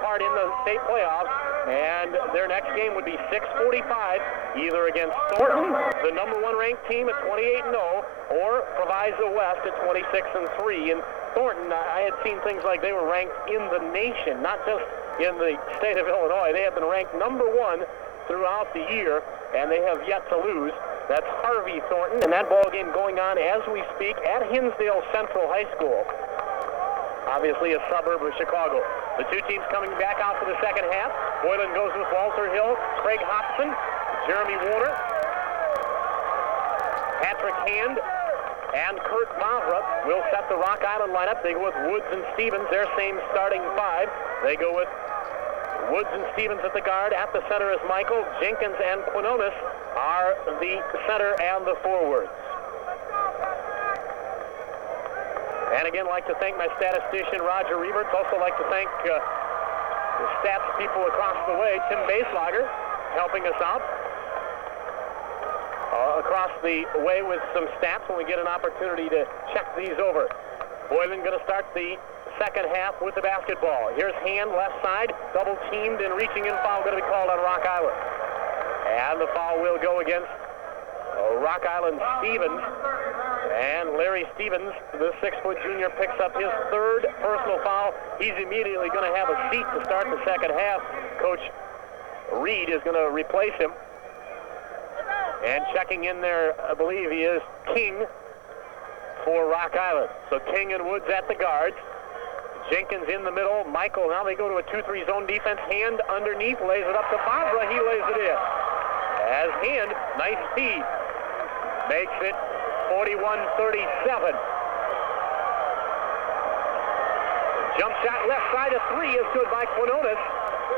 part in the state playoffs. And their next game would be 6:45, either against Thornton, the #1 ranked team at 28-0, or Proviso West at 26-3. And Thornton, I had seen things like they were ranked in the nation, not just in the state of Illinois. They have been ranked #1 throughout the year, and they have yet to lose. That's Harvey Thornton, and that ball game going on as we speak at Hinsdale Central High School, obviously a suburb of Chicago. The two teams coming back out for the second half. Boylan goes with Walter Hill, Craig Hobson, Jeremy Warner, Patrick Hand, and Kurt Mavra will set the Rock Island lineup. They go with Woods and Stevens, their same starting five. They go with Woods and Stevens at the guard. At the center is Michael. Jenkins and Quinones are the center and the forwards. And again, like to thank my statistician, Roger Reberts. Also like to thank the stats people across the way, Tim Baselogger, helping us out across the way with some stats when we get an opportunity to check these over. Boylan going to start the second half with the basketball. Here's Hand, left side, double teamed and reaching in foul going to be called on Rock Island. And the foul will go against Rock Island Stevens. And Larry Stevens, the 6-foot junior, picks up his third personal foul. He's immediately going to have a seat to start the second half. Coach Reed is going to replace him. And checking in there, I believe he is King for Rock Island. So King and Woods at the guards. Jenkins in the middle. Michael, now they go to a 2-3 zone defense. Hand underneath, lays it up to Barbara. He lays it in. As Hand, nice speed, makes it 41-37. Jump shot left side of 3 is good by Quinones.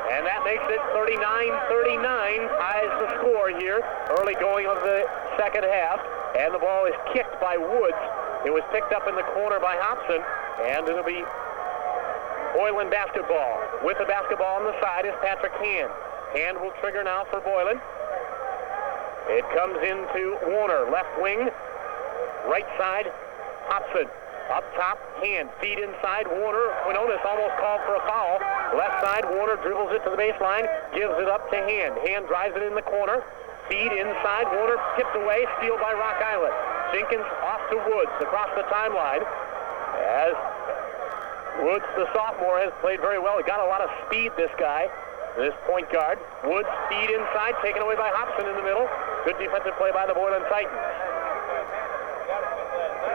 And that makes it 39-39, ties the score here, early going of the second half. And the ball is kicked by Woods. It was picked up in the corner by Hobson, and it'll be Boylan basketball. With the basketball on the side is Patrick Hand. Hand will trigger now for Boylan. It comes into Warner, left wing, right side, Hobson. Up top, Hand, feed inside, Warner. Quinones almost called for a foul. Left side, Warner dribbles it to the baseline, gives it up to Hand. Hand drives it in the corner. Feed inside, Warner tipped away, steal by Rock Island. Jenkins off to Woods across the timeline. As Woods, the sophomore, has played very well. He got a lot of speed, this guy, this point guard. Woods, feed inside, taken away by Hobson in the middle. Good defensive play by the Boylan Titans.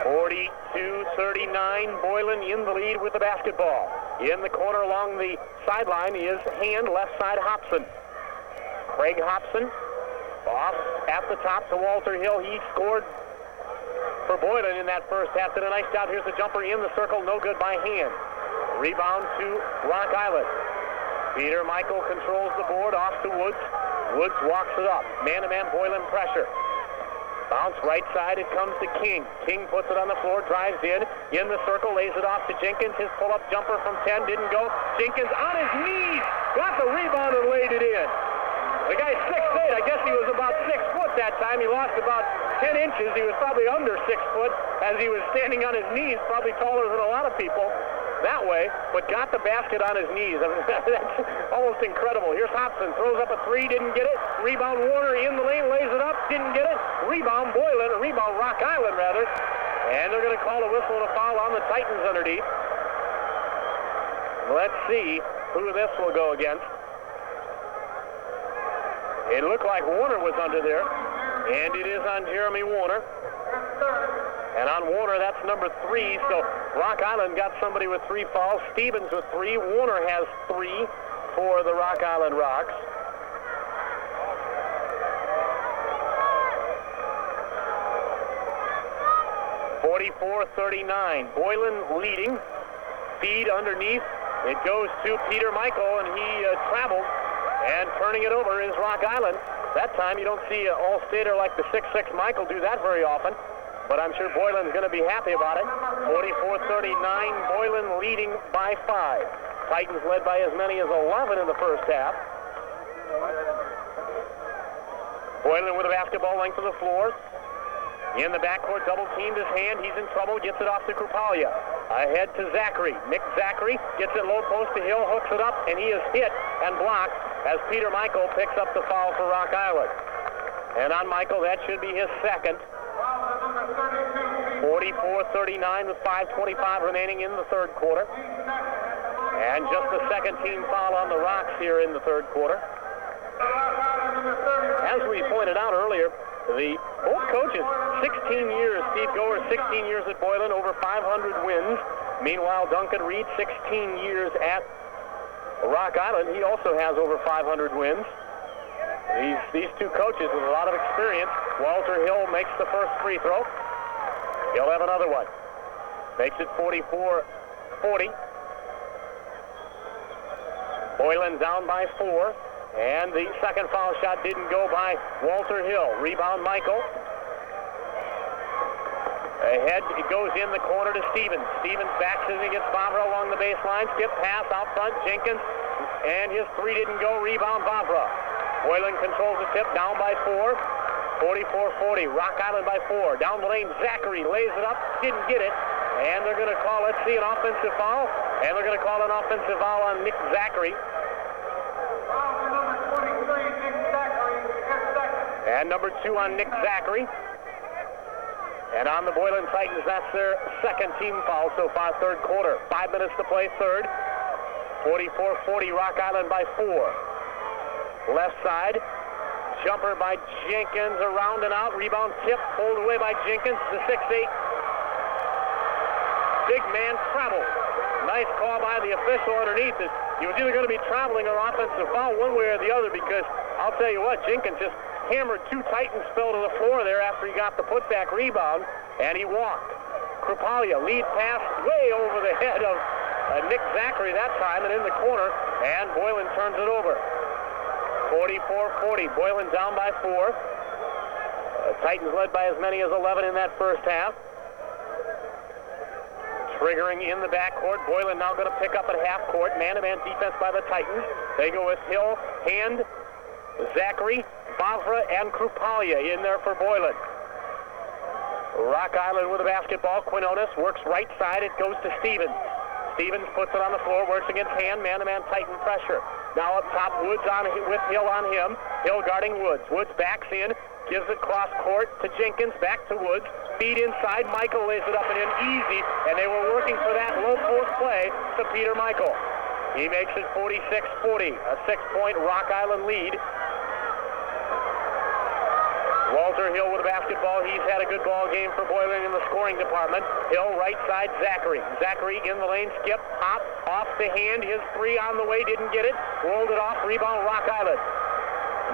42-39, Boylan in the lead with the basketball. In the corner along the sideline is Hand, left side Hobson. Craig Hobson off at the top to Walter Hill. He scored for Boylan in that first half. Did a nice job. Here's the jumper in the circle, no good by Hand. Rebound to Rock Island. Peter Michael controls the board, off to Woods. Woods walks it up. Man-to-man Boylan pressure. Bounce right side, it comes to King. King puts it on the floor, drives in the circle, lays it off to Jenkins. His pull-up jumper from 10 didn't go. Jenkins on his knees, got the rebound and laid it in. The guy's 6'8". I guess he was about 6 foot that time. He lost about 10 inches. He was probably under 6 foot as he was standing on his knees, probably taller than a lot of people that way, but got the basket on his knees. I mean, that's almost incredible. Here's Hobson, throws up a 3, didn't get it. Rebound Warner in the lane, lays it up, didn't get it. Rebound Boylan, or rebound Rock Island rather. And they're going to call a whistle and a foul on the Titans underneath. Let's see who this will go against. It looked like Warner was under there, and it is on Jeremy Warner. And on Warner, that's number 3. So Rock Island got somebody with 3 fouls. Stevens with 3. Warner has 3 for the Rock Island Rocks. (44-39). Boylan leading. Feed underneath. It goes to Peter Michael, and he traveled. And turning it over is Rock Island. That time you don't see an all-stater like the 6'6" Michael do that very often. But I'm sure Boylan's going to be happy about it. 44-39, Boylan leading by 5. Titans led by as many as 11 in the first half. Boylan with a basketball length of the floor. In the backcourt, double teamed his Hand. He's in trouble, gets it off to Krupalia. Ahead to Zachary. Nick Zachary gets it low post to Hill, hooks it up, and he is hit and blocked as Peter Michael picks up the foul for Rock Island. And on Michael, that should be his second. 44-39 with 5:25 remaining in the third quarter. And just the second team foul on the Rocks here in the third quarter. As we pointed out earlier, both coaches, 16 years, Steve Goer, 16 years at Boylan, over 500 wins. Meanwhile, Duncan Reed, 16 years at Rock Island. He also has over 500 wins. These two coaches with a lot of experience. Walter Hill makes the first free throw. He'll have another one. Makes it 44-40. Boylan down by 4. And the second foul shot didn't go by Walter Hill. Rebound Michael. Ahead, it goes in the corner to Stevens. Stevens backs it against Vavra along the baseline. Skip pass out front, Jenkins. And his 3 didn't go. Rebound Vavra. Boylan controls the tip, down by 4. 44-40. Rock Island by 4. Down the lane, Zachary lays it up. Didn't get it. And they're going to call, let's see, an offensive foul. And they're going to call an offensive foul on Nick Zachary. And number 2 on Nick Zachary. And on the Boylan Titans, that's their second team foul so far, third quarter. 5 minutes to play, third. 44-40, Rock Island by 4. Left side, jumper by Jenkins, around and out. Rebound tip, pulled away by Jenkins, the 6'8". Big man travel. Nice call by the official underneath it. He was either going to be traveling or offensive foul one way or the other, because I'll tell you what, Jenkins just hammered 2 Titans, fell to the floor there after he got the putback rebound, and he walked. Krupalia, lead pass way over the head of Nick Zachary that time, and in the corner, and Boylan turns it over. 44-40, Boylan down by 4. Titans led by as many as 11 in that first half. Triggering in the backcourt. Boylan now going to pick up at half court. Man-to-man defense by the Titans. They go with Hill, Hand, Zachary, Bavra, and Krupalia in there for Boylan. Rock Island with the basketball. Quinones works right side. It goes to Stevens. Stevens puts it on the floor, works against Hand. Man-to-man Titan pressure. Now up top, Woods on with Hill on him. Hill guarding Woods. Woods backs in. Gives it cross court to Jenkins, back to Woods. Feed inside, Michael lays it up and in easy, and they were working for that low post play to Peter Michael. He makes it 46-40, a 6-point Rock Island lead. Walter Hill with the basketball. He's had a good ball game for Boylan in the scoring department. Hill right side, Zachary. Zachary in the lane, skip, hop, off the Hand. His 3 on the way, didn't get it. Rolled it off, rebound Rock Island.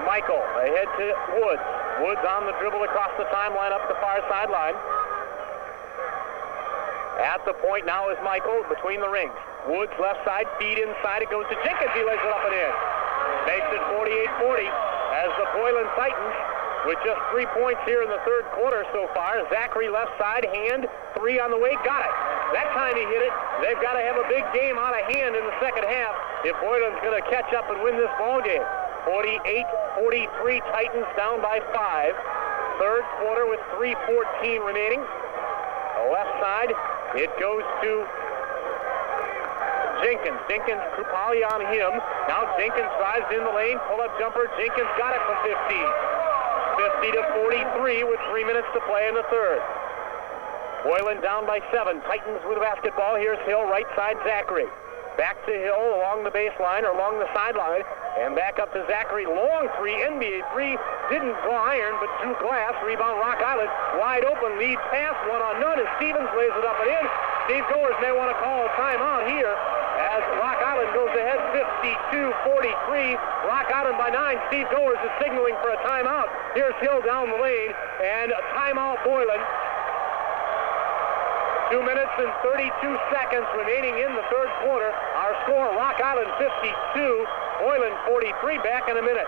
Michael ahead to Woods. Woods on the dribble across the timeline up the far sideline. At the point now is Michael between the rings. Woods left side, feed inside. It goes to Jenkins. He lays it up and in. Makes it 48-40 as the Boylan Titans, with just 3 points here in the third quarter so far. Zachary left side, Hand, 3 on the way, got it. That time he hit it. They've got to have a big game out of Hand in the second half if Boylan's going to catch up and win this ball game. 48-43, Titans down by 5. Third quarter with 3:14 remaining. Left side, it goes to Jenkins. Jenkins, Krupalia on him. Now Jenkins drives in the lane, pull-up jumper. Jenkins got it for 15. 50-43 with 3 minutes to play in the third. Boylan down by 7. Titans with the basketball. Here's Hill, right side, Zachary. Back to Hill along the baseline or along the sideline, and back up to Zachary. Long 3, NBA 3. Didn't go iron, but drew glass. Rebound Rock Island. Wide open lead pass, 1-on-none, and Stevens lays it up and in. Steve Goers may want to call a timeout here as Rock Island goes ahead 52-43. Rock Island by 9. Steve Goers is signaling for a timeout. Here's Hill down the lane, and a timeout Boylan. 2 minutes and 32 seconds remaining in the third quarter. Our score, Rock Island 52, Boylan 43. Back in a minute.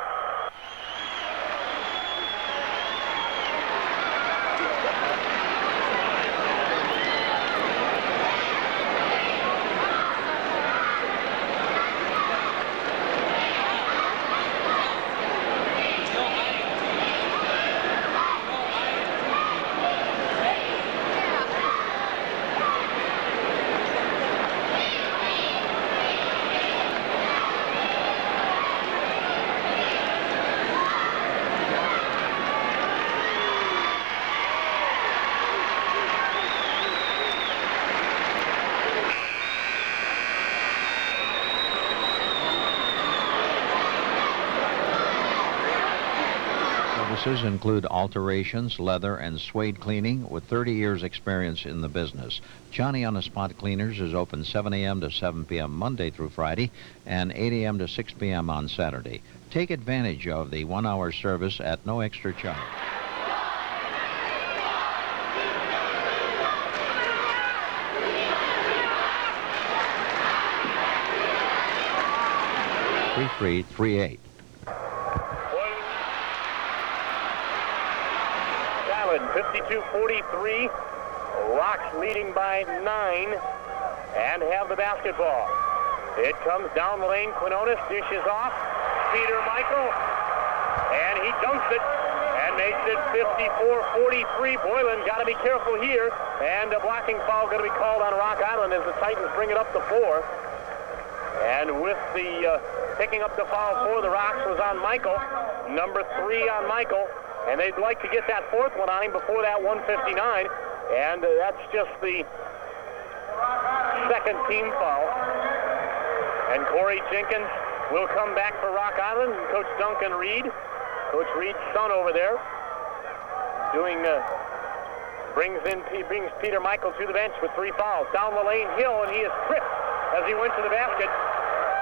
Services include alterations, leather, and suede cleaning with 30 years experience in the business. Johnny on the Spot Cleaners is open 7 a.m. to 7 p.m. Monday through Friday and 8 a.m. to 6 p.m. on Saturday. Take advantage of the 1-hour service at no extra charge. 833-3338. Allen, 52-43. Rocks leading by 9 and have the basketball. It comes down the lane. Quinones dishes off. Peter Michael, and he dunks it and makes it 54-43. Boylan got to be careful here, and a blocking foul going to be called on Rock Island as the Titans bring it up the floor. And with the picking up the foul for the Rocks was on Michael, number 3 on Michael, and they'd like to get that 4th one on him before that 159, and that's just the 2nd team foul. And Corey Jenkins will come back for Rock Island. Coach Duncan Reed, Coach Reed's son over there, brings Peter Michael to the bench with 3 fouls. Down the lane, Hill, and he is tripped as he went to the basket.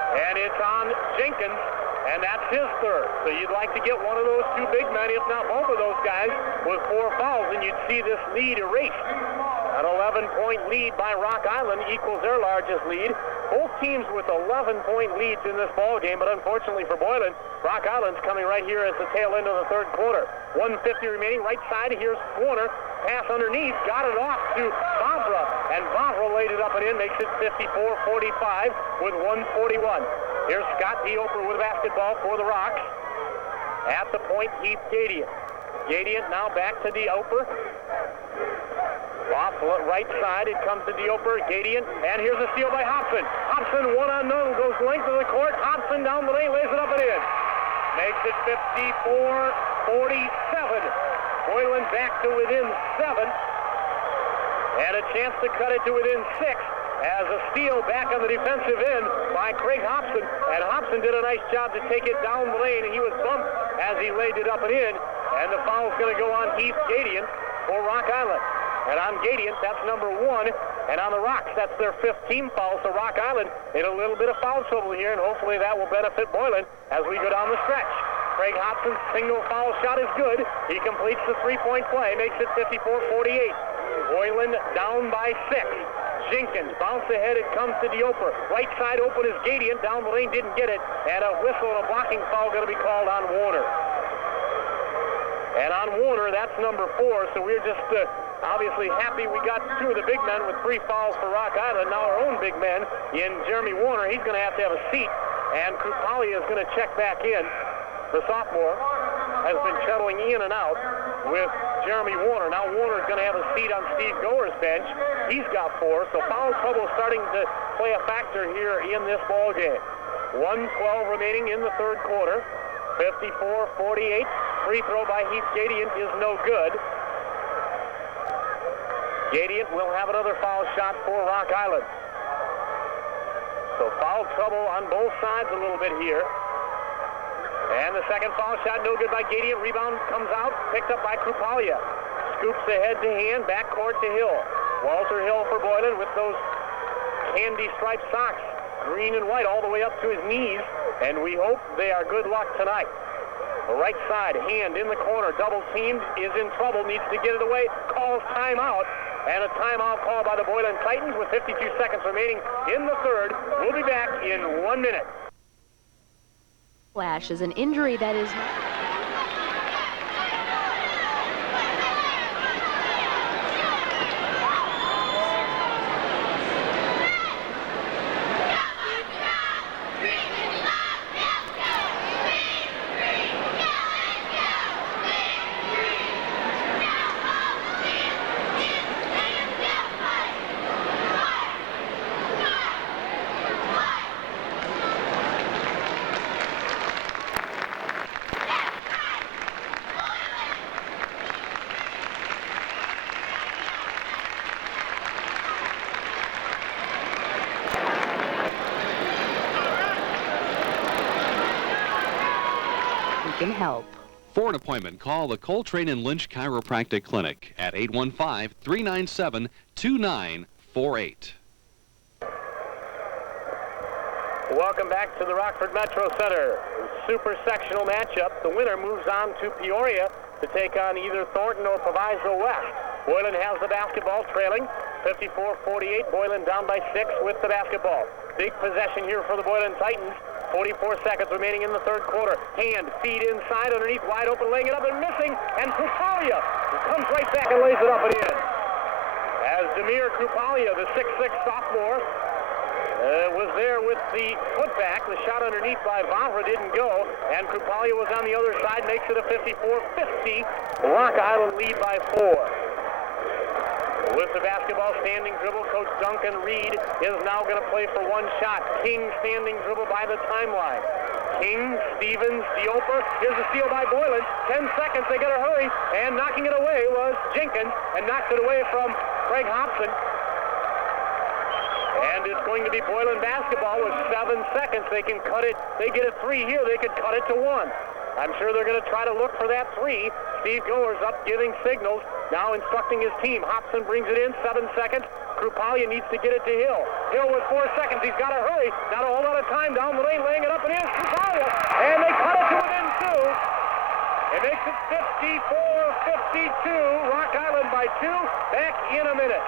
And it's on Jenkins, and that's his 3rd. So you'd like to get one of those 2 big men, if not both of those guys, with 4 fouls, and you'd see this lead erased. An 11-point lead by Rock Island equals their largest lead. Both teams with 11-point leads in this ball game, but unfortunately for Boylan, Rock Island's coming right here at the tail end of the 3rd quarter. 1:50 remaining, right side, here's Warner. Pass underneath, got it off to Vavra, and Vavra laid it up and in, makes it 54-45 with 1:41. Here's Scott Dioper with basketball for the Rocks. At the point, Heath Gadiant. Gadiant now back to Dioper. Off right side, it comes to Dioper, Gadiant, and here's a steal by Hobson. Hobson, 1-on-0, goes length of the court. Hobson down the lane, lays it up and in. Makes it 54-47. Boylan back to within 7. And a chance to cut it to within 6 as a steal back on the defensive end by Craig Hobson. And Hobson did a nice job to take it down the lane, and he was bumped as he laid it up and in. And the foul's going to go on Heath Gadiant for Rock Island. And on Gadiant, that's number 1. And on the Rocks, that's their 5th team foul. So Rock Island in a little bit of foul trouble here, and hopefully that will benefit Boylan as we go down the stretch. Craig Hobson's single foul shot is good. He completes the 3-point play, makes it 54-48. Boylan down by 6. Jenkins, bounce ahead, it comes to Dioper. Right side open is Gadiant, down the lane, didn't get it. And a whistle and a blocking foul going to be called on Warner. And on Warner, that's number 4, so we're just obviously happy we got 2 of the big men with 3 fouls for Rock Island. Now our own big man in Jeremy Warner, he's going to have a seat, and Krupali is going to check back in. The sophomore has been shuttling in and out with Jeremy Warner. Now Warner's going to have a seat on Steve Goer's bench. He's got 4, so foul trouble starting to play a factor here in this ball game. 1:12 remaining in the 3rd quarter. 54-48. Free throw by Heath Gadiant is no good. Gadiant will have another foul shot for Rock Island. So foul trouble on both sides a little bit here. And the second foul shot, no good by Gadiant. Rebound comes out, picked up by Krupalia. Scoops ahead to hand, backcourt to Hill. Walter Hill for Boylan with those candy striped socks, green and white, all the way up to his knees. And we hope they are good luck tonight. The right side, hand in the corner, double teamed, is in trouble, needs to get it away, calls timeout. And a timeout call by the Boylan Titans with 52 seconds remaining in the 3rd. We'll be back in 1 minute. Flash is an injury that is can help. For an appointment, call the Coltrane and Lynch Chiropractic Clinic at 815-397-2948. Welcome back to the Rockford Metro Center. Super sectional matchup. The winner moves on to Peoria to take on either Thornton or Proviso West. Boylan has the basketball, trailing 54-48. Boylan down by 6 with the basketball. Big possession here for the Boylan Titans. 44 seconds remaining in the third quarter. Hand, feed inside, underneath, wide open, laying it up and missing. And Krupalia comes right back and lays it up and in. As Demir Krupalia, the 6'6 sophomore, was there with the putback. The shot underneath by Vavra didn't go, and Krupalia was on the other side, makes it a 54-50. Rock Island lead by 4. With the basketball, standing dribble, Coach Duncan Reed is now going to play for one shot. King standing dribble by the timeline. King, Stevens, Dioper. Here's a steal by Boylan. 10 seconds, they got to hurry. And knocking it away was Jenkins, and knocked it away from Craig Hobson. And it's going to be Boylan basketball with 7 seconds. They can cut it. They get a 3 here. They could cut it to 1. I'm sure they're going to try to look for that 3. Steve Goers up giving signals. Now instructing his team. Hobson brings it in. 7 seconds. Krupalia needs to get it to Hill. Hill with 4 seconds. He's got to hurry. Not a whole lot of time down the lane. Laying it up and in. Krupalia. And they cut it to within 2. It makes it 54-52. Rock Island by 2. Back in a minute.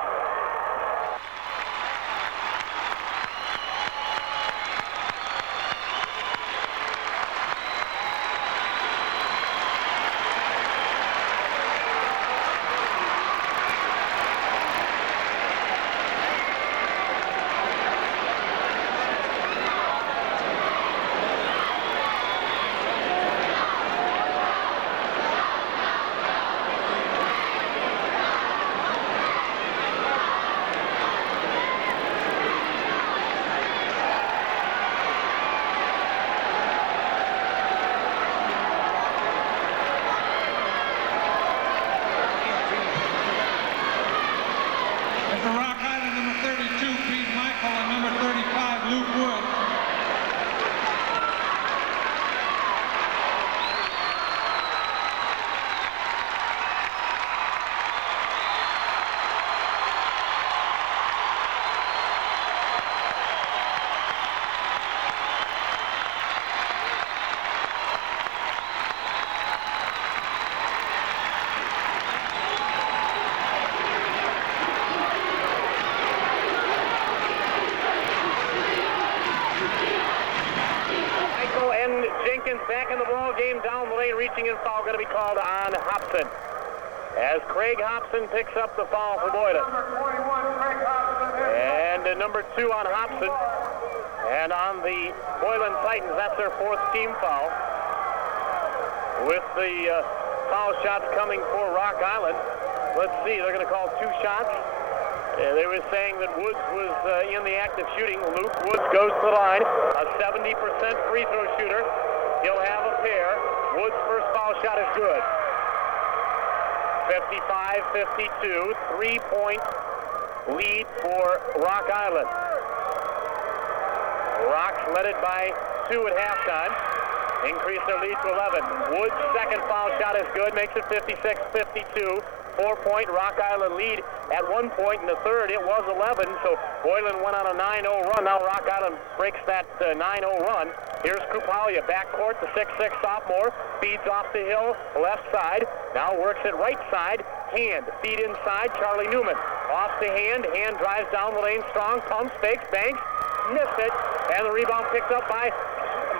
Jenkins back in the ball game, down the lane, reaching in foul, going to be called on Hobson. As Craig Hobson picks up the foul for Boylan. And number 2 on Hobson. And on the Boylan Titans, that's their 4th team foul. With the foul shots coming for Rock Island. Let's see, they're going to call 2 shots. They were saying that Woods was in the act of shooting. Luke Woods goes to the line, a 70% free throw shooter. He'll have a pair. Woods' first foul shot is good. 55-52, 3-point lead for Rock Island. Rocks led it by 2 at halftime. Increase their lead to 11. Woods' second foul shot is good, makes it 56-52. 4-point Rock Island lead. At one point in the third, it was 11, so Boylan went on a 9-0 run. Now Rock Island breaks that 9-0 run. Here's Krupalia, backcourt, the 6'6 sophomore, feeds off the Hill, left side, now works it right side, Hand, feed inside, Charlie Newman. Off to Hand, Hand drives down the lane, strong, pumps, fakes, banks, missed it, and the rebound picked up by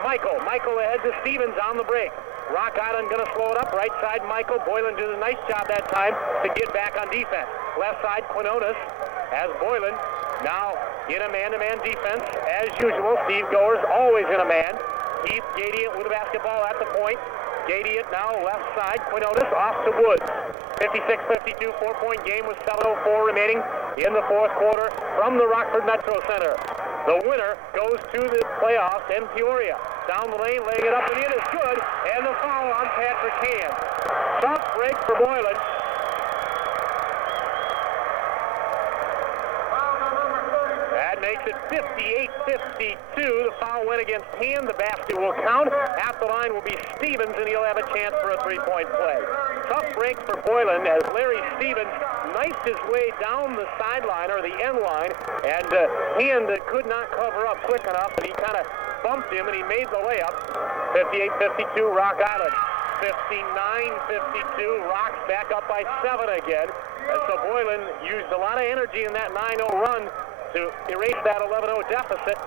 Michael. Michael ahead to Stevens on the break. Rock Island going to slow it up. Right side, Michael. Boylan did a nice job that time to get back on defense. Left side, Quinones has Boylan now in a man-to-man defense. As usual, Steve Goers always in a man. Keith Gadiant with the basketball at the point. Gadiant now left side. Quinones off to Woods. 56-52, 4-point game with 7:04 remaining in the fourth quarter from the Rockford Metro Center. The winner goes to the playoffs in Peoria. Down the lane, laying it up and in is good, and the foul on Patrick Hand. Tough break for Boylan. That makes it 58-52. The foul went against Hand. The basket will count. At the line will be Stevens, and he'll have a chance for a 3-point play. Tough break for Boylan as Larry Stevens knifed his way down the sideline, or the end line, and Hand could not cover up quick enough, and he kind of bumped him, and he made the layup. 58-52, Rock Island. 59-52, Rocks back up by 7 again. And so Boylan used a lot of energy in that 9-0 run to erase that 11-0 deficit,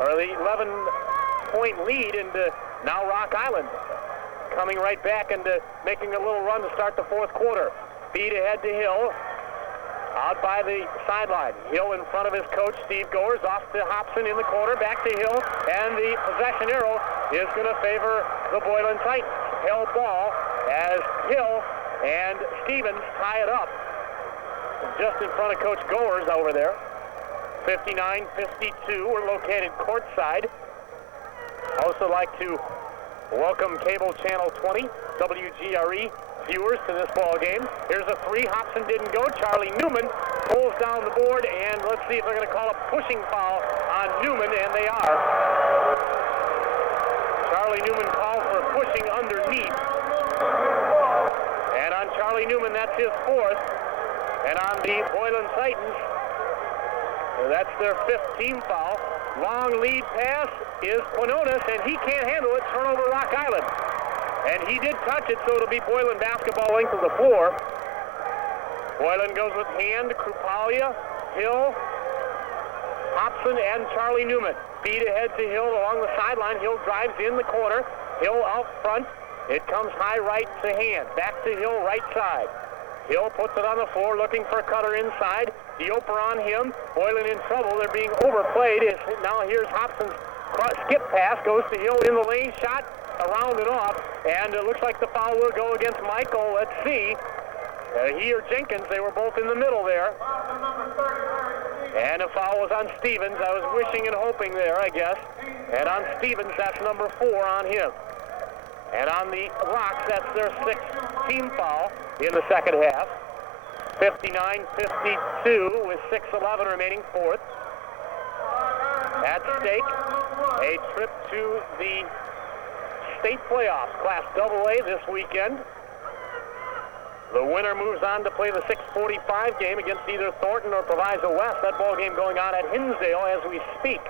or the 11 5-point lead into now Rock Island coming right back and making a little run to start the fourth quarter. Feed ahead to Hill. Out by the sideline. Hill in front of his coach, Steve Goers, off to Hobson in the corner, back to Hill, and the possession arrow is going to favor the Boylan Titans. Held ball as Hill and Stevens tie it up just in front of Coach Goers over there. 59-52. We're located courtside. Also like to welcome Cable Channel 20, WGRE viewers to this ball game. Here's a three. Hobson didn't go. Charlie Newman pulls down the board, and let's see if they're going to call a pushing foul on Newman, and they are. Charlie Newman called for pushing underneath. And on Charlie Newman, that's his fourth. And on the Boylan Titans, that's their fifth team foul. Long lead pass is Quinones, and he can't handle it. Turnover Rock Island. And he did touch it, so it'll be Boylan basketball length of the floor. Boylan goes with hand, Krupalia, Hill, Hobson, and Charlie Newman. Feed ahead to Hill along the sideline. Hill drives in the corner. Hill out front. It comes high right to hand. Back to Hill, right side. Hill puts it on the floor, looking for Cutter inside. Dioper on him. Boylan in trouble. They're being overplayed. Now here's Hobson's skip pass. Goes to Hill in the lane. Shot around and off. And it looks like the foul will go against Michael. Let's see. He or Jenkins, they were both in the middle there. And a foul was on Stevens. I was wishing and hoping there, I guess. And on Stevens, that's number 4 on him. And on the Rocks, that's their 6th team foul in the second half. 59-52 with 6:11 remaining, fourth. At stake, a trip to the state playoffs, Class AA this weekend. The winner moves on to play the 6:45 game against either Thornton or Proviso West. That ball game going on at Hinsdale as we speak.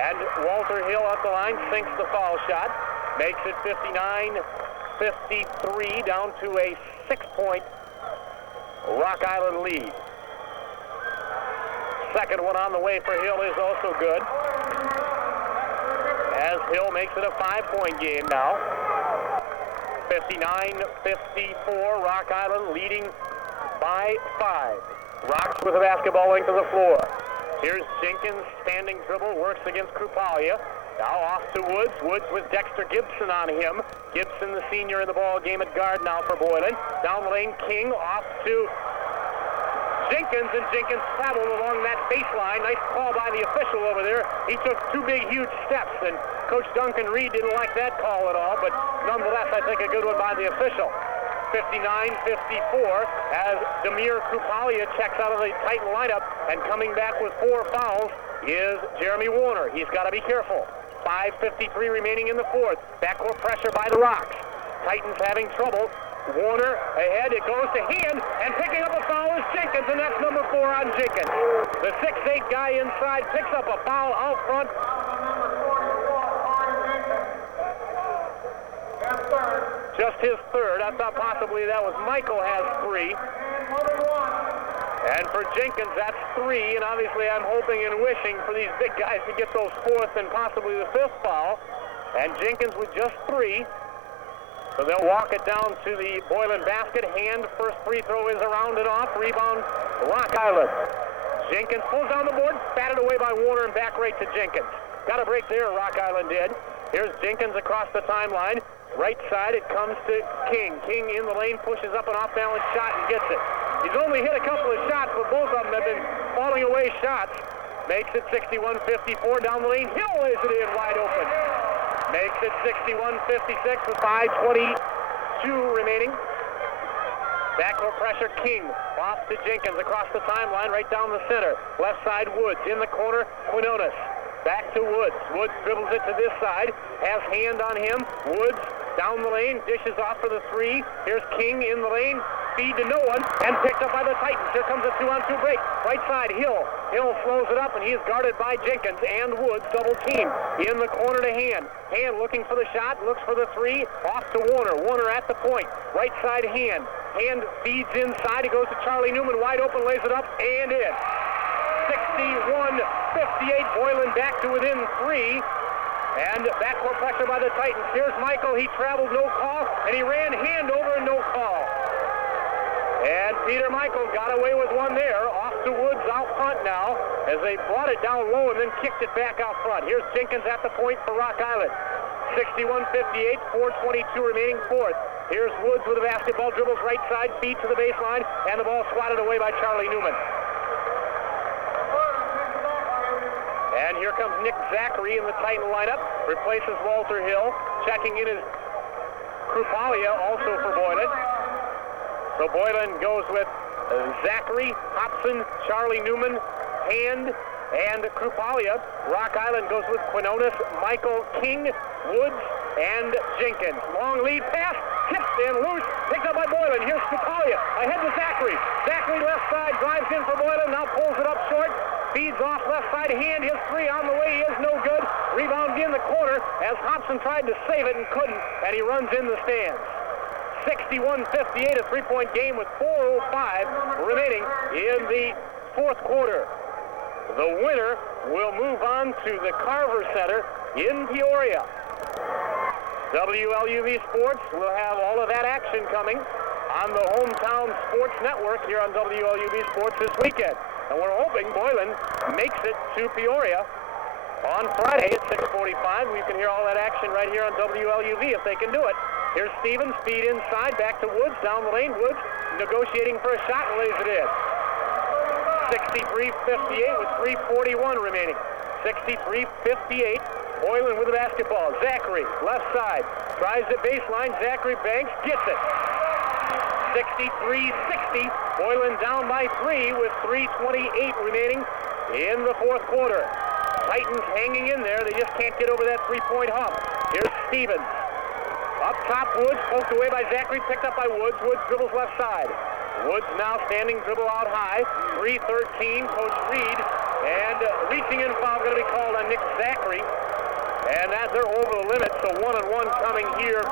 And Walter Hill at the line sinks the foul shot. Makes it 59-53 down to a 6-point Rock Island lead. Second one on the way for Hill is also good, as Hill makes it a 5-point game now. 59-54, Rock Island leading by 5. Rocks with the basketball length of the floor. Here's Jenkins, standing dribble, works against Krupalia. Now off to Woods. Woods with Dexter Gibson on him. Gibson, the senior in the ball game at guard now for Boylan. Down the lane, King off to Jenkins, and Jenkins traveled along that baseline. Nice call by the official over there. He took 2 big, huge steps, and Coach Duncan Reed didn't like that call at all, but nonetheless, I think a good one by the official. 59-54 as Demir Krupalia checks out of the Titan lineup, and coming back with 4 fouls is Jeremy Warner. He's got to be careful. 5:53 remaining in the fourth. Backcourt pressure by the Rocks. Titans having trouble. Warner ahead, it goes to hand, and picking up a foul is Jenkins, and that's number 4 on Jenkins. The 6'8" guy inside picks up a foul out front. Just his third. I thought possibly that was Michael has 3. And for Jenkins, that's 3, and obviously I'm hoping and wishing for these big guys to get those 4th and possibly the 5th foul. And Jenkins with just 3. So they'll walk it down to the Boylan basket. Hand, first free throw is around and off. Rebound, Rock Island. Jenkins pulls down the board, batted away by Warner, and back right to Jenkins. Got a break there, Rock Island did. Here's Jenkins across the timeline. Right side, it comes to King. King in the lane, pushes up an off-balance shot and gets it. He's only hit a couple of shots, but both of them have been falling away shots. Makes it 61-54 down the lane. Hill lays it in wide open. Makes it 61-56 with 5:22 remaining. Backcourt pressure, King. Off to Jenkins across the timeline, right down the center. Left side, Woods. In the corner, Quinones. Back to Woods. Woods dribbles it to this side. Has hand on him. Woods down the lane. Dishes off for the 3. Here's King in the lane. Feed to no one. And picked up by the Titans. Here comes a 2-on-2 break. Right side, Hill. Hill slows it up, and he is guarded by Jenkins and Woods. Double team. In the corner to Hand. Hand looking for the shot. Looks for the 3. Off to Warner. Warner at the point. Right side, Hand. Hand feeds inside. He goes to Charlie Newman. Wide open. Lays it up. And in. 61-58. Boylan back to within 3. And backcourt pressure by the Titans. Here's Michael. He traveled, no call, and he ran hand over and no call. And Peter Michael got away with one there. Off to Woods out front now as they brought it down low and then kicked it back out front. Here's Jenkins at the point for Rock Island. 61-58, 4:22 remaining fourth. Here's Woods with a basketball, dribbles right side, feed to the baseline, and the ball swatted away by Charlie Newman. And here comes Nick Zachary in the Titan lineup, replaces Walter Hill. Checking in is Krupalia, also for Boylan. So Boylan goes with Zachary, Hobson, Charlie Newman, Hand, and Krupalia. Rock Island goes with Quinones, Michael, King, Woods, and Jenkins. Long lead pass, tipped and loose, picked up by Boylan. Here's Krupalia, ahead to Zachary. Zachary left side, drives in for Boylan, now pulls it up short. Feeds off left side, Hand, his three on the way, is no good. Rebound in the corner as Hobson tried to save it and couldn't, and he runs in the stands. 61-58, a three-point game with 4:05 remaining in the fourth quarter. The winner will move on to the Carver Center in Peoria. WLUV Sports will have all of that action coming on the Hometown Sports Network here on WLUV Sports this weekend. And we're hoping Boylan makes it to Peoria on Friday at 6:45. We can hear all that action right here on WLUV if they can do it. Here's Stevens, feed inside, back to Woods, down the lane. Woods negotiating for a shot and lays it in. 63-58 with 3:41 remaining. 63-58. Boylan with the basketball. Zachary, left side, tries the baseline. Zachary banks, gets it. 63-60. Boylan down by 3 with 3:28 remaining in the fourth quarter. Titans hanging in there. They just can't get over that three-point hump. Here's Stevens. Up top, Woods, poked away by Zachary, picked up by Woods. Woods dribbles left side. Woods now standing, dribble out high. 3:13, Coach Reed. And reaching in foul going to be called on Nick Zachary. And that they're over the limit, so 1-on-1 coming here,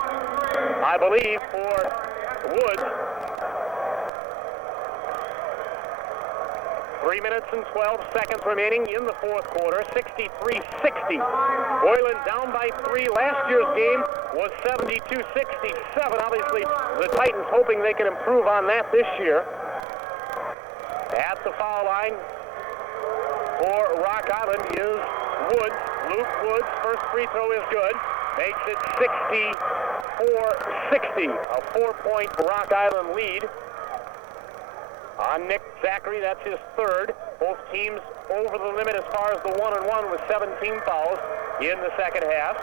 I believe, for Woods. 3 minutes and 12 seconds remaining in the fourth quarter, 63-60. Boylan down by 3. Last year's game was 72-67. Obviously, the Titans hoping they can improve on that this year. At the foul line for Rock Island is Woods. Luke Woods, first free throw is good. Makes it 64-60. A 4-point Rock Island lead on Nick Zachary. That's his third. Both teams over the limit as far as the 1-on-1 with 17 fouls in the second half.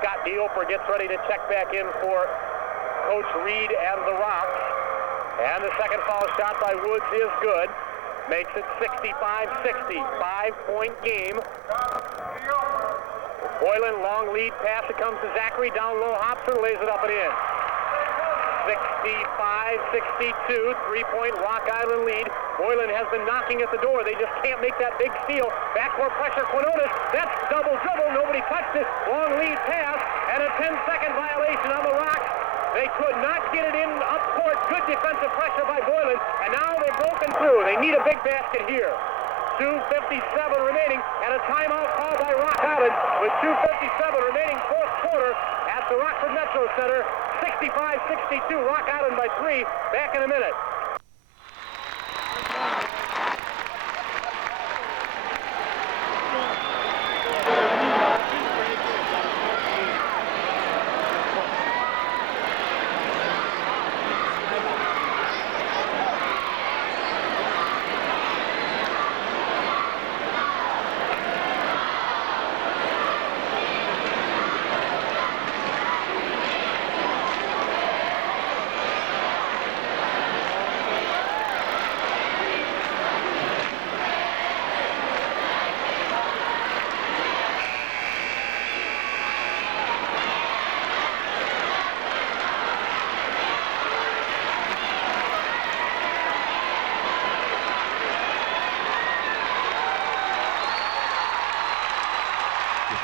Scott Dioper gets ready to check back in for Coach Reed and the Rocks. And the second foul shot by Woods is good. Makes it 65-60. 5-point game. Boylan, long lead pass. It comes to Zachary. Down low, Hobson lays it up and in. 65-62, 3-point Rock Island lead. Boylan has been knocking at the door. They just can't make that big steal. Backcourt pressure, Quinones. That's double dribble. Nobody touched it. Long lead pass and a 10-second violation on the Rocks. They could not get it in up court. Good defensive pressure by Boylan, and now they've broken through. They need a big basket here. 2:57 remaining, and a timeout called by Rock Island with 2:57 remaining fourth quarter at the Rockford Metro Center. 65-62, Rock Island by 3. Back in a minute.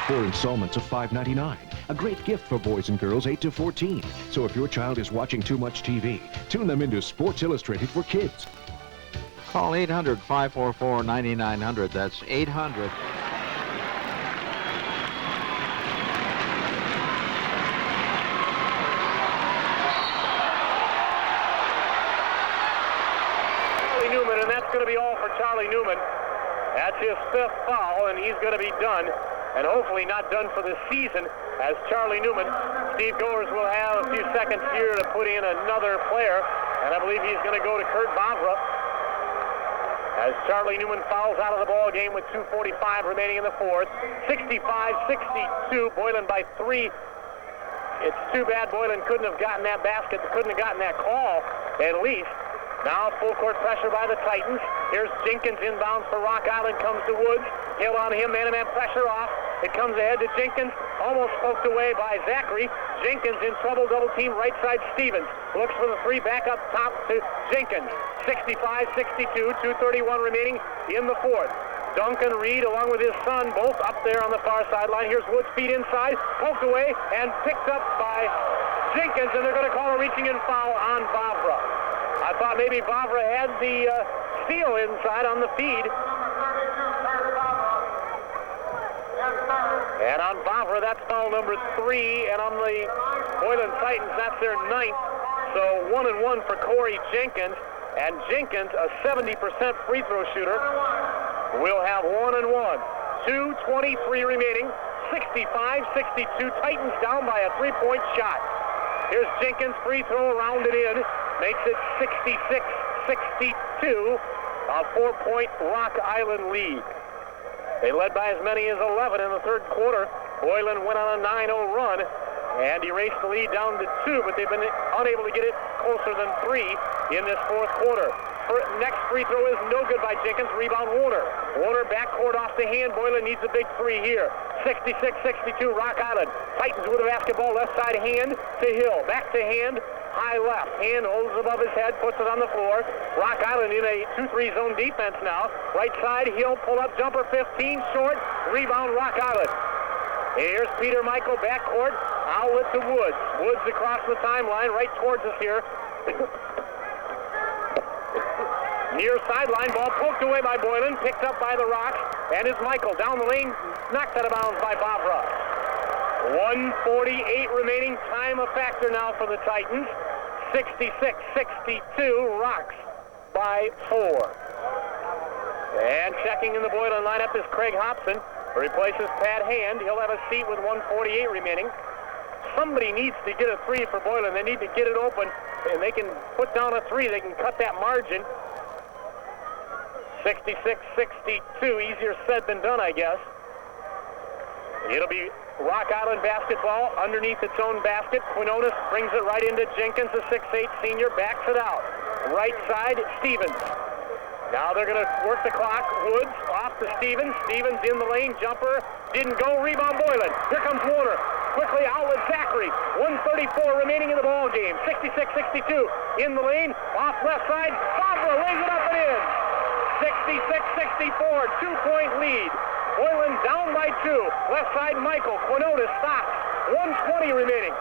Four installments of $5.99. A great gift for boys and girls 8 to 14. So if your child is watching too much TV, tune them into Sports Illustrated for Kids. Call 800-544-9900. That's 800. and that's going to be all for Charlie Newman. That's his 5th foul, and he's going to be done, and hopefully not done for the season, as Charlie Newman. Steve Goers will have a few seconds here to put in another player, and I believe he's going to go to Kurt Bavra, as Charlie Newman fouls out of the ball game with 2:45 remaining in the 4th. 65-62, Boylan by 3. It's too bad Boylan couldn't have gotten that basket, couldn't have gotten that call, at least. Now full court pressure by the Titans. Here's Jenkins inbounds for Rock Island, comes to Woods. Hill on him, man-to-man pressure off. It comes ahead to Jenkins, almost poked away by Zachary. Jenkins in trouble, double team, right side Stevens. Looks for the 3, back up top to Jenkins. 65-62, 2:31 remaining in the 4th. Duncan Reed, along with his son, both up there on the far sideline. Here's Woods, feet inside, poked away, and picked up by Jenkins, and they're going to call a reaching in foul on Bavra. I thought maybe Bavra had the steal inside on the feed. And on Bavra, that's foul number 3, and on the Boylan Titans, that's their 9th. So 1-1 for Corey Jenkins, and Jenkins, a 70% free throw shooter, will have 1-1. 2:23 remaining, 65-62. Titans down by a 3-point shot. Here's Jenkins, free throw, rounded in, makes it 66-62, a 4-point Rock Island lead. They led by as many as 11 in the 3rd quarter. Boylan went on a 9-0 run and erased the lead down to 2, but they've been unable to get it closer than 3 in this 4th quarter. Next free throw is no good by Jenkins. Rebound Warner. Warner backcourt off the hand. Boylan needs a big 3 here. 66-62 Rock Island. Titans with a basketball, left side hand to Hill. Back to hand, high left. Hand holds above his head, puts it on the floor. Rock Island in a 2-3 zone defense now. Right side, Hill, pull up jumper, 15, short. Rebound Rock Island. Here's Peter Michael, backcourt, outlet to Woods. Woods across the timeline, right towards us here. Near sideline, ball poked away by Boylan, picked up by the Rocks, and is Michael down the lane, knocked out of bounds by Bavra. 1:48 remaining, time a factor now for the Titans. 66-62, Rocks by 4. And checking in the Boylan lineup is Craig Hobson, replaces Pat Hand. He'll have a seat with 1:48 remaining. Somebody needs to get a 3 for Boylan. They need to get it open, and they can put down a 3. They can cut that margin. 66-62, easier said than done, I guess. It'll be Rock Island basketball underneath its own basket. Quinones brings it right into Jenkins, the 6'8 senior, backs it out. Right side, Stevens. Now they're going to work the clock. Woods off to Stevens. Stevens in the lane, jumper, didn't go, rebound Boylan. Here comes Warner. Quickly out with Zachary. 1:34 remaining in the ball game. 66-62 in the lane, off left side. Bavra lays it up and in. 66-64, 2-point lead. Boylan down by 2. Left side, Michael. Quinones stops. 1:20 remaining.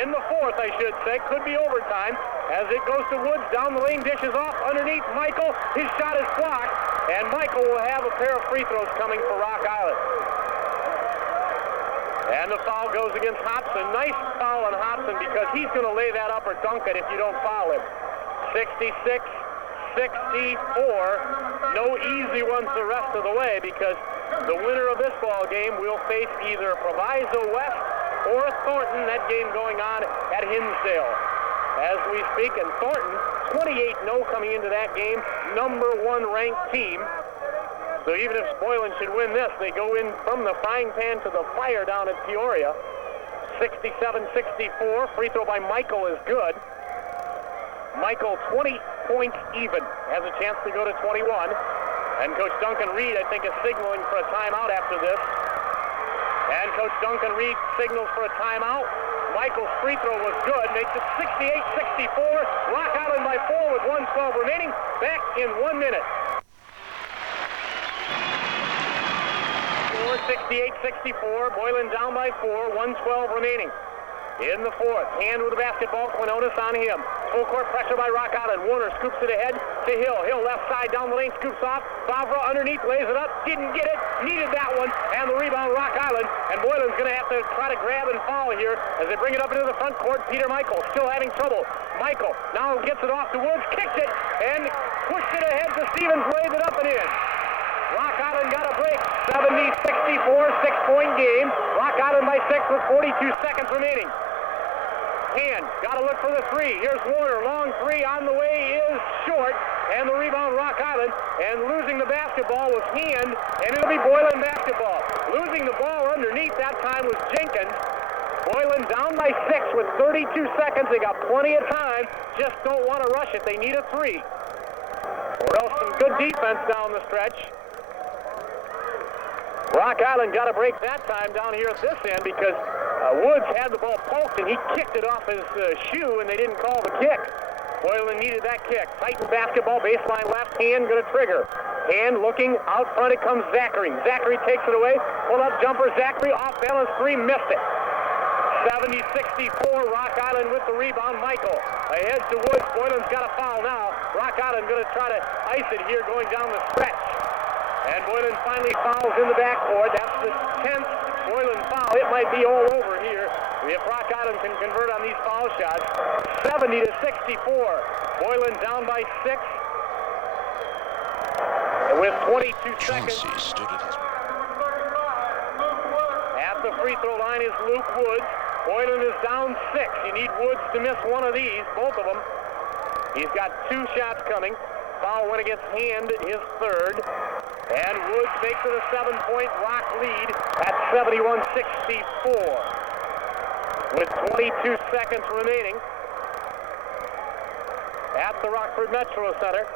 In the 4th, I should say. Could be overtime. As it goes to Woods, down the lane, dishes off underneath Michael. His shot is blocked, and Michael will have a pair of free throws coming for Rock Island. And the foul goes against Hobson. Nice foul on Hobson because he's going to lay that up or dunk it if you don't foul him. 66-64. No easy ones the rest of the way because the winner of this ball game will face either Proviso West or Thornton. That game going on at Hinsdale as we speak. And Thornton, 28-0 coming into that game, number 1 ranked team. So even if Boylan should win this, they go in from the frying pan to the fire down at Peoria. 67-64. Free throw by Michael is good. Michael, 20 points even, has a chance to go to 21. And Coach Duncan Reed, I think, is signaling for a timeout after this. And Coach Duncan Reed signals for a timeout. Michael's free throw was good, makes it 68-64. Rock Island by 4 with 1:12 remaining. Back in 1 minute. 68-64. Boylan down by 4, 1:12 remaining. in the fourth. Hand with the basketball, Quinones on him. Full court pressure by Rock Island. Warner scoops it ahead to Hill. Hill left side down the lane, scoops off. Favre underneath, lays it up, didn't get it, needed that one, and the rebound Rock Island. And Boylan's going to have to try to grab and foul here as they bring it up into the front court. Peter Michael still having trouble. Michael now gets it off to Woods, kicks it, and pushed it ahead to Stevens, lays it up and in. Rock Island got a break. 70-64, 6-point game. Rock Island by 6 with 42 seconds remaining. Hand, got to look for the three. Here's Warner, long three on the way is short, and the rebound Rock Island, and losing the basketball was Hand, and it'll be Boylan basketball. Losing the ball underneath that time was Jenkins. Boylan down by 6 with 32 seconds. They got plenty of time, just don't want to rush it. They need a three. Or else some good defense down the stretch. Rock Island got a break that time down here at this end because Woods had the ball poked and he kicked it off his shoe and they didn't call the kick. Boylan needed that kick. Titan basketball, baseline left, Hand going to trigger. Hand looking out front, it comes Zachary. Zachary takes it away. Pull up jumper, Zachary off balance three, missed it. 70-64, Rock Island with the rebound. Michael ahead to Woods. Boylan's got a foul now. Rock Island going to try to ice it here going down the stretch. And Boylan finally fouls in the backcourt. That's the 10th Boylan foul. It might be all over here if Rock Island can convert on these foul shots. 70-64. Boylan down by 6. And with 22 seconds. At the free throw line is Luke Woods. Boylan is down 6. You need Woods to miss one of these, both of them. He's got 2 shots coming. Foul went against Hand, his third. And Woods makes it a 7-point Rock lead at 71-64. With 22 seconds remaining at the Rockford Metro Center.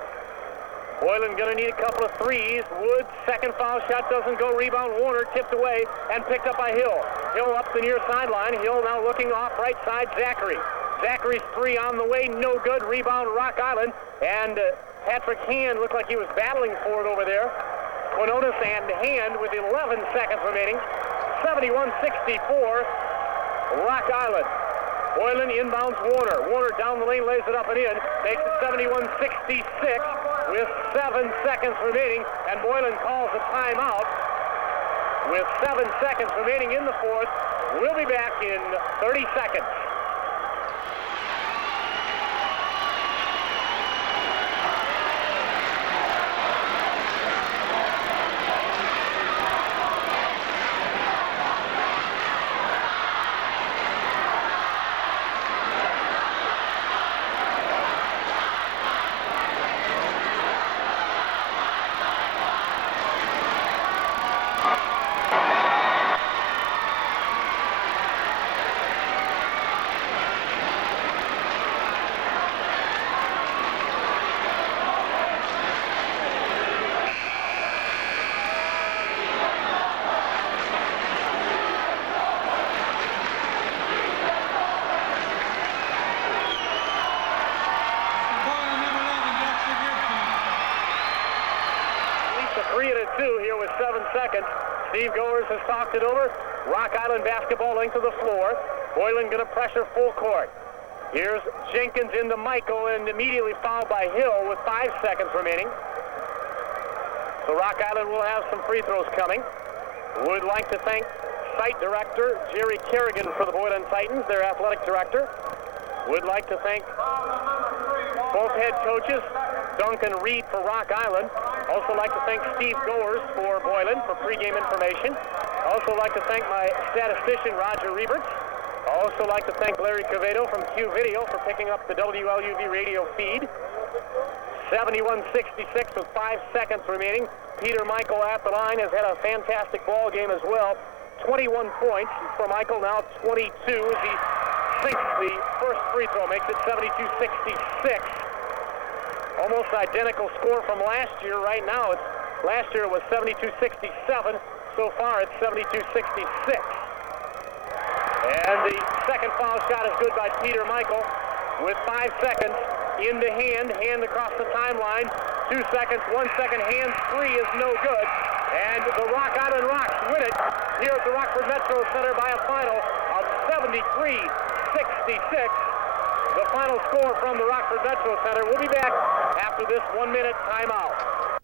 Boylan going to need a couple of threes. Woods, second foul shot doesn't go. Rebound, Warner tipped away and picked up by Hill. Hill up the near sideline. Hill now looking off right side, Zachary. Zachary's three on the way, no good. Rebound, Rock Island. And Patrick Hand looked like he was battling for it over there. Quinones and Hand with 11 seconds remaining. 71-64, Rock Island. Boylan inbounds Warner. Warner down the lane, lays it up and in. Makes it 71-66 with 7 seconds remaining. And Boylan calls a timeout with 7 seconds remaining in the fourth. We'll be back in 30 seconds. Seconds. Steve Goers has talked it over. Rock Island basketball length of the floor. Boylan going to pressure full court. Here's Jenkins into Michael and immediately fouled by Hill with 5 seconds remaining. So Rock Island will have some free throws coming. Would like to thank site director Jerry Kerrigan for the Boylan Titans, their athletic director. Would like to thank both head coaches, Duncan Reed for Rock Island. Also like to thank Steve Goers for Boylan for pregame information. Also like to thank my statistician, Roger Reberts. Also like to thank Larry Cavedo from Q Video for picking up the WLUV radio feed. 71-66 with 5 seconds remaining. Peter Michael at the line has had a fantastic ball game as well. 21 points for Michael, now 22 as he sinks the first free throw, makes it 72-66. Almost identical score from last year. Right now, last year it was 72-67. So far, it's 72-66. And the second foul shot is good by Peter Michael with 5 seconds into Hand. Hand across the timeline. 2 seconds, 1 second. Hand three is no good. And the Rock Island Rocks win it here at the Rockford Metro Center by a final of The final score from the Rockford Metro Center. We'll be back after this 1-minute timeout.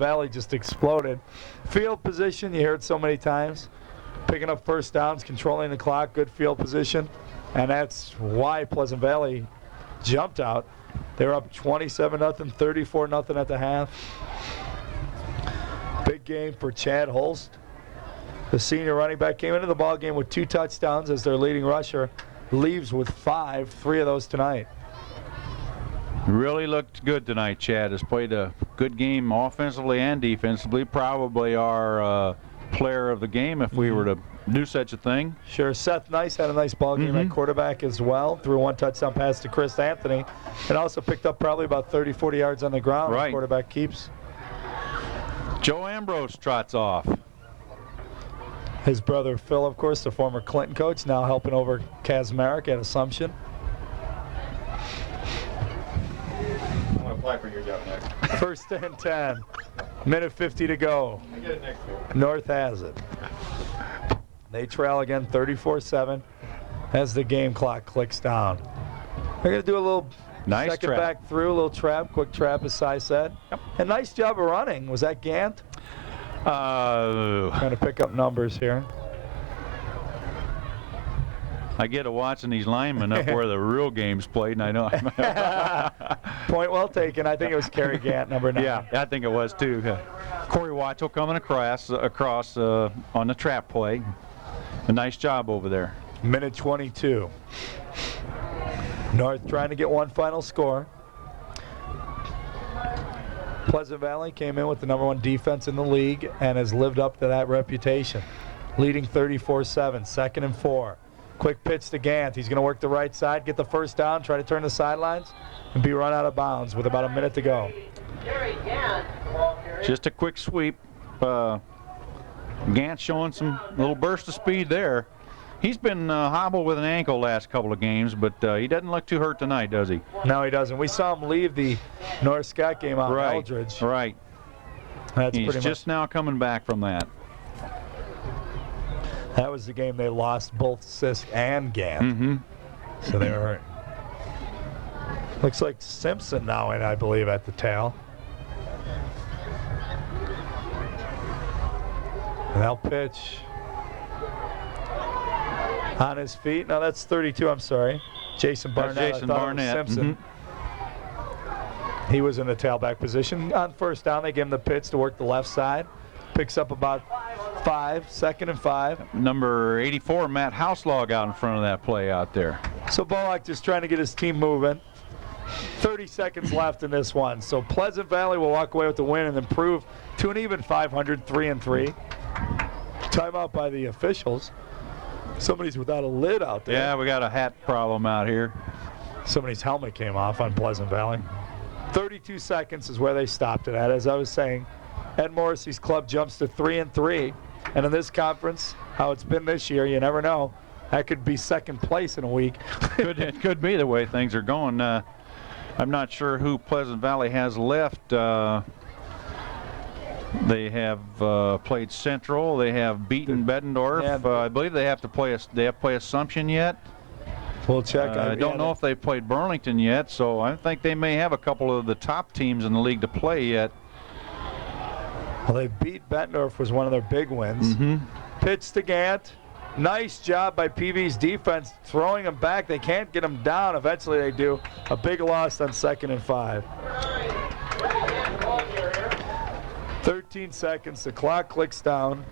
Valley just exploded. Field position, you hear it so many times. Picking up first downs, controlling the clock, good field position. And that's why Pleasant Valley jumped out. They're up 27-0, 34-0 at the half. Big game for Chad Holst. The senior running back came into the ball game with 2 touchdowns as their leading rusher. Leaves with 5, 3 of those tonight. Really looked good tonight, Chad. Has played a good game offensively and defensively. Probably our player of the game if we were to do such a thing. Sure. Seth Nice had a nice ball game at quarterback as well. Threw 1 touchdown pass to Chris Anthony. And also picked up probably about 30, 40 yards on the ground. Right. Quarterback keeps. Joe Ambrose trots off. His brother Phil, of course, the former Clinton coach, now helping over Kazmarek at Assumption. I'm going to apply for your job next. First and 10. Minute 50 to go. I get it next year. North has it. They trail again 34-7 as the game clock clicks down. They're going to do a little nice second trap. Back through, a little trap, quick trap as Cy said. Yep. And nice job of running. Was that Gant? Trying to pick up numbers here. I get to watching these linemen up where the real game's played, and I know. Point well taken. I think it was Kerry Gant, number 9. Yeah, I think it was too. Corey Watchell coming across on the trap play. A nice job over there. Minute 22. North trying to get one final score. Pleasant Valley came in with the #1 defense in the league and has lived up to that reputation. Leading 34-7, 2nd and 4. Quick pitch to Gant. He's going to work the right side, get the first down, try to turn the sidelines, and be run out of bounds with about a minute to go. Just a quick sweep. Gant showing some little burst of speed there. He's been hobbled with an ankle last couple of games, but he doesn't look too hurt tonight, does he? No, he doesn't. We saw him leave the North Scott game out in Eldridge. Right. That's He's pretty just now coming back from that. That was the game they lost both Sisk and Gant. So they were hurt. Looks like Simpson now in, I believe, at the tail. And they'll pitch. On his feet. No, that's 32, I'm sorry. Jason Barnett. Jason Barnett. Simpson. He was in the tailback position. On first down, they give him the pitch to work the left side. Picks up about 5, 2nd and 5. Number 84, Matt Houselog out in front of that play out there. So Bollock just trying to get his team moving. 30 seconds left in this one. So Pleasant Valley will walk away with the win and improve to an even 500, 3-3. Timeout by the officials. Somebody's without a lid out there. Yeah, we got a hat problem out here. Somebody's helmet came off on Pleasant Valley. 32 seconds is where they stopped it at. As I was saying, Ed Morrissey's club jumps to 3-3. And in this conference, how it's been this year, you never know. That could be second place in a week. It could be the way things are going. I'm not sure who Pleasant Valley has left. They have played Central. They have beaten Bettendorf. I believe they have to play. They have to play Assumption yet. We'll check. I don't know if they've played Burlington yet, so I think they may have a couple of the top teams in the league to play yet. Well, they beat Bettendorf, was one of their big wins. Pitch to Gant. Nice job by PV's defense throwing him back. They can't get him down. Eventually they do. A big loss on 2nd and 5. 13 seconds. The clock clicks down.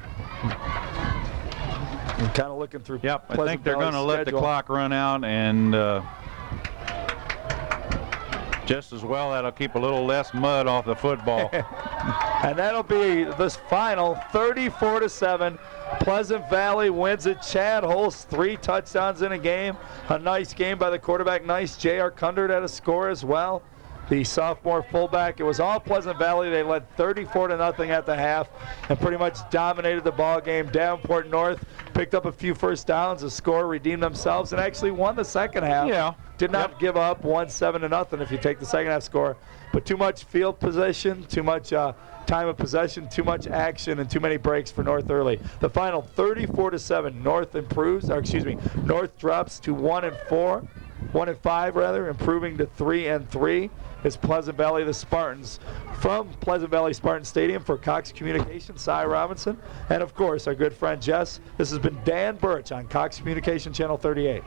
I'm kind of looking through. Yep, I think they're going to let the clock run out, and just as well that'll keep a little less mud off the football. And that'll be this final 34-7. Pleasant Valley wins it. Chad Holst, 3 touchdowns in a game. A nice game by the quarterback. Nice. J.R. Kundert had a score as well. The sophomore fullback. It was all Pleasant Valley. They led 34-0 at the half and pretty much dominated the ball game. Davenport North picked up a few first downs. The score redeemed themselves and actually won the second half. Yeah. Did not give up. Won 7-0 if you take the second half score. But too much field possession, too much time of possession, too much action, and too many breaks for North early. The final 34-7. North improves, or excuse me, North drops to 1-4. 1-5 rather, improving to 3-3 is Pleasant Valley, the Spartans. From Pleasant Valley Spartan Stadium for Cox Communications, Cy Robinson, and of course our good friend Jess, this has been Dan Birch on Cox Communication Channel 38.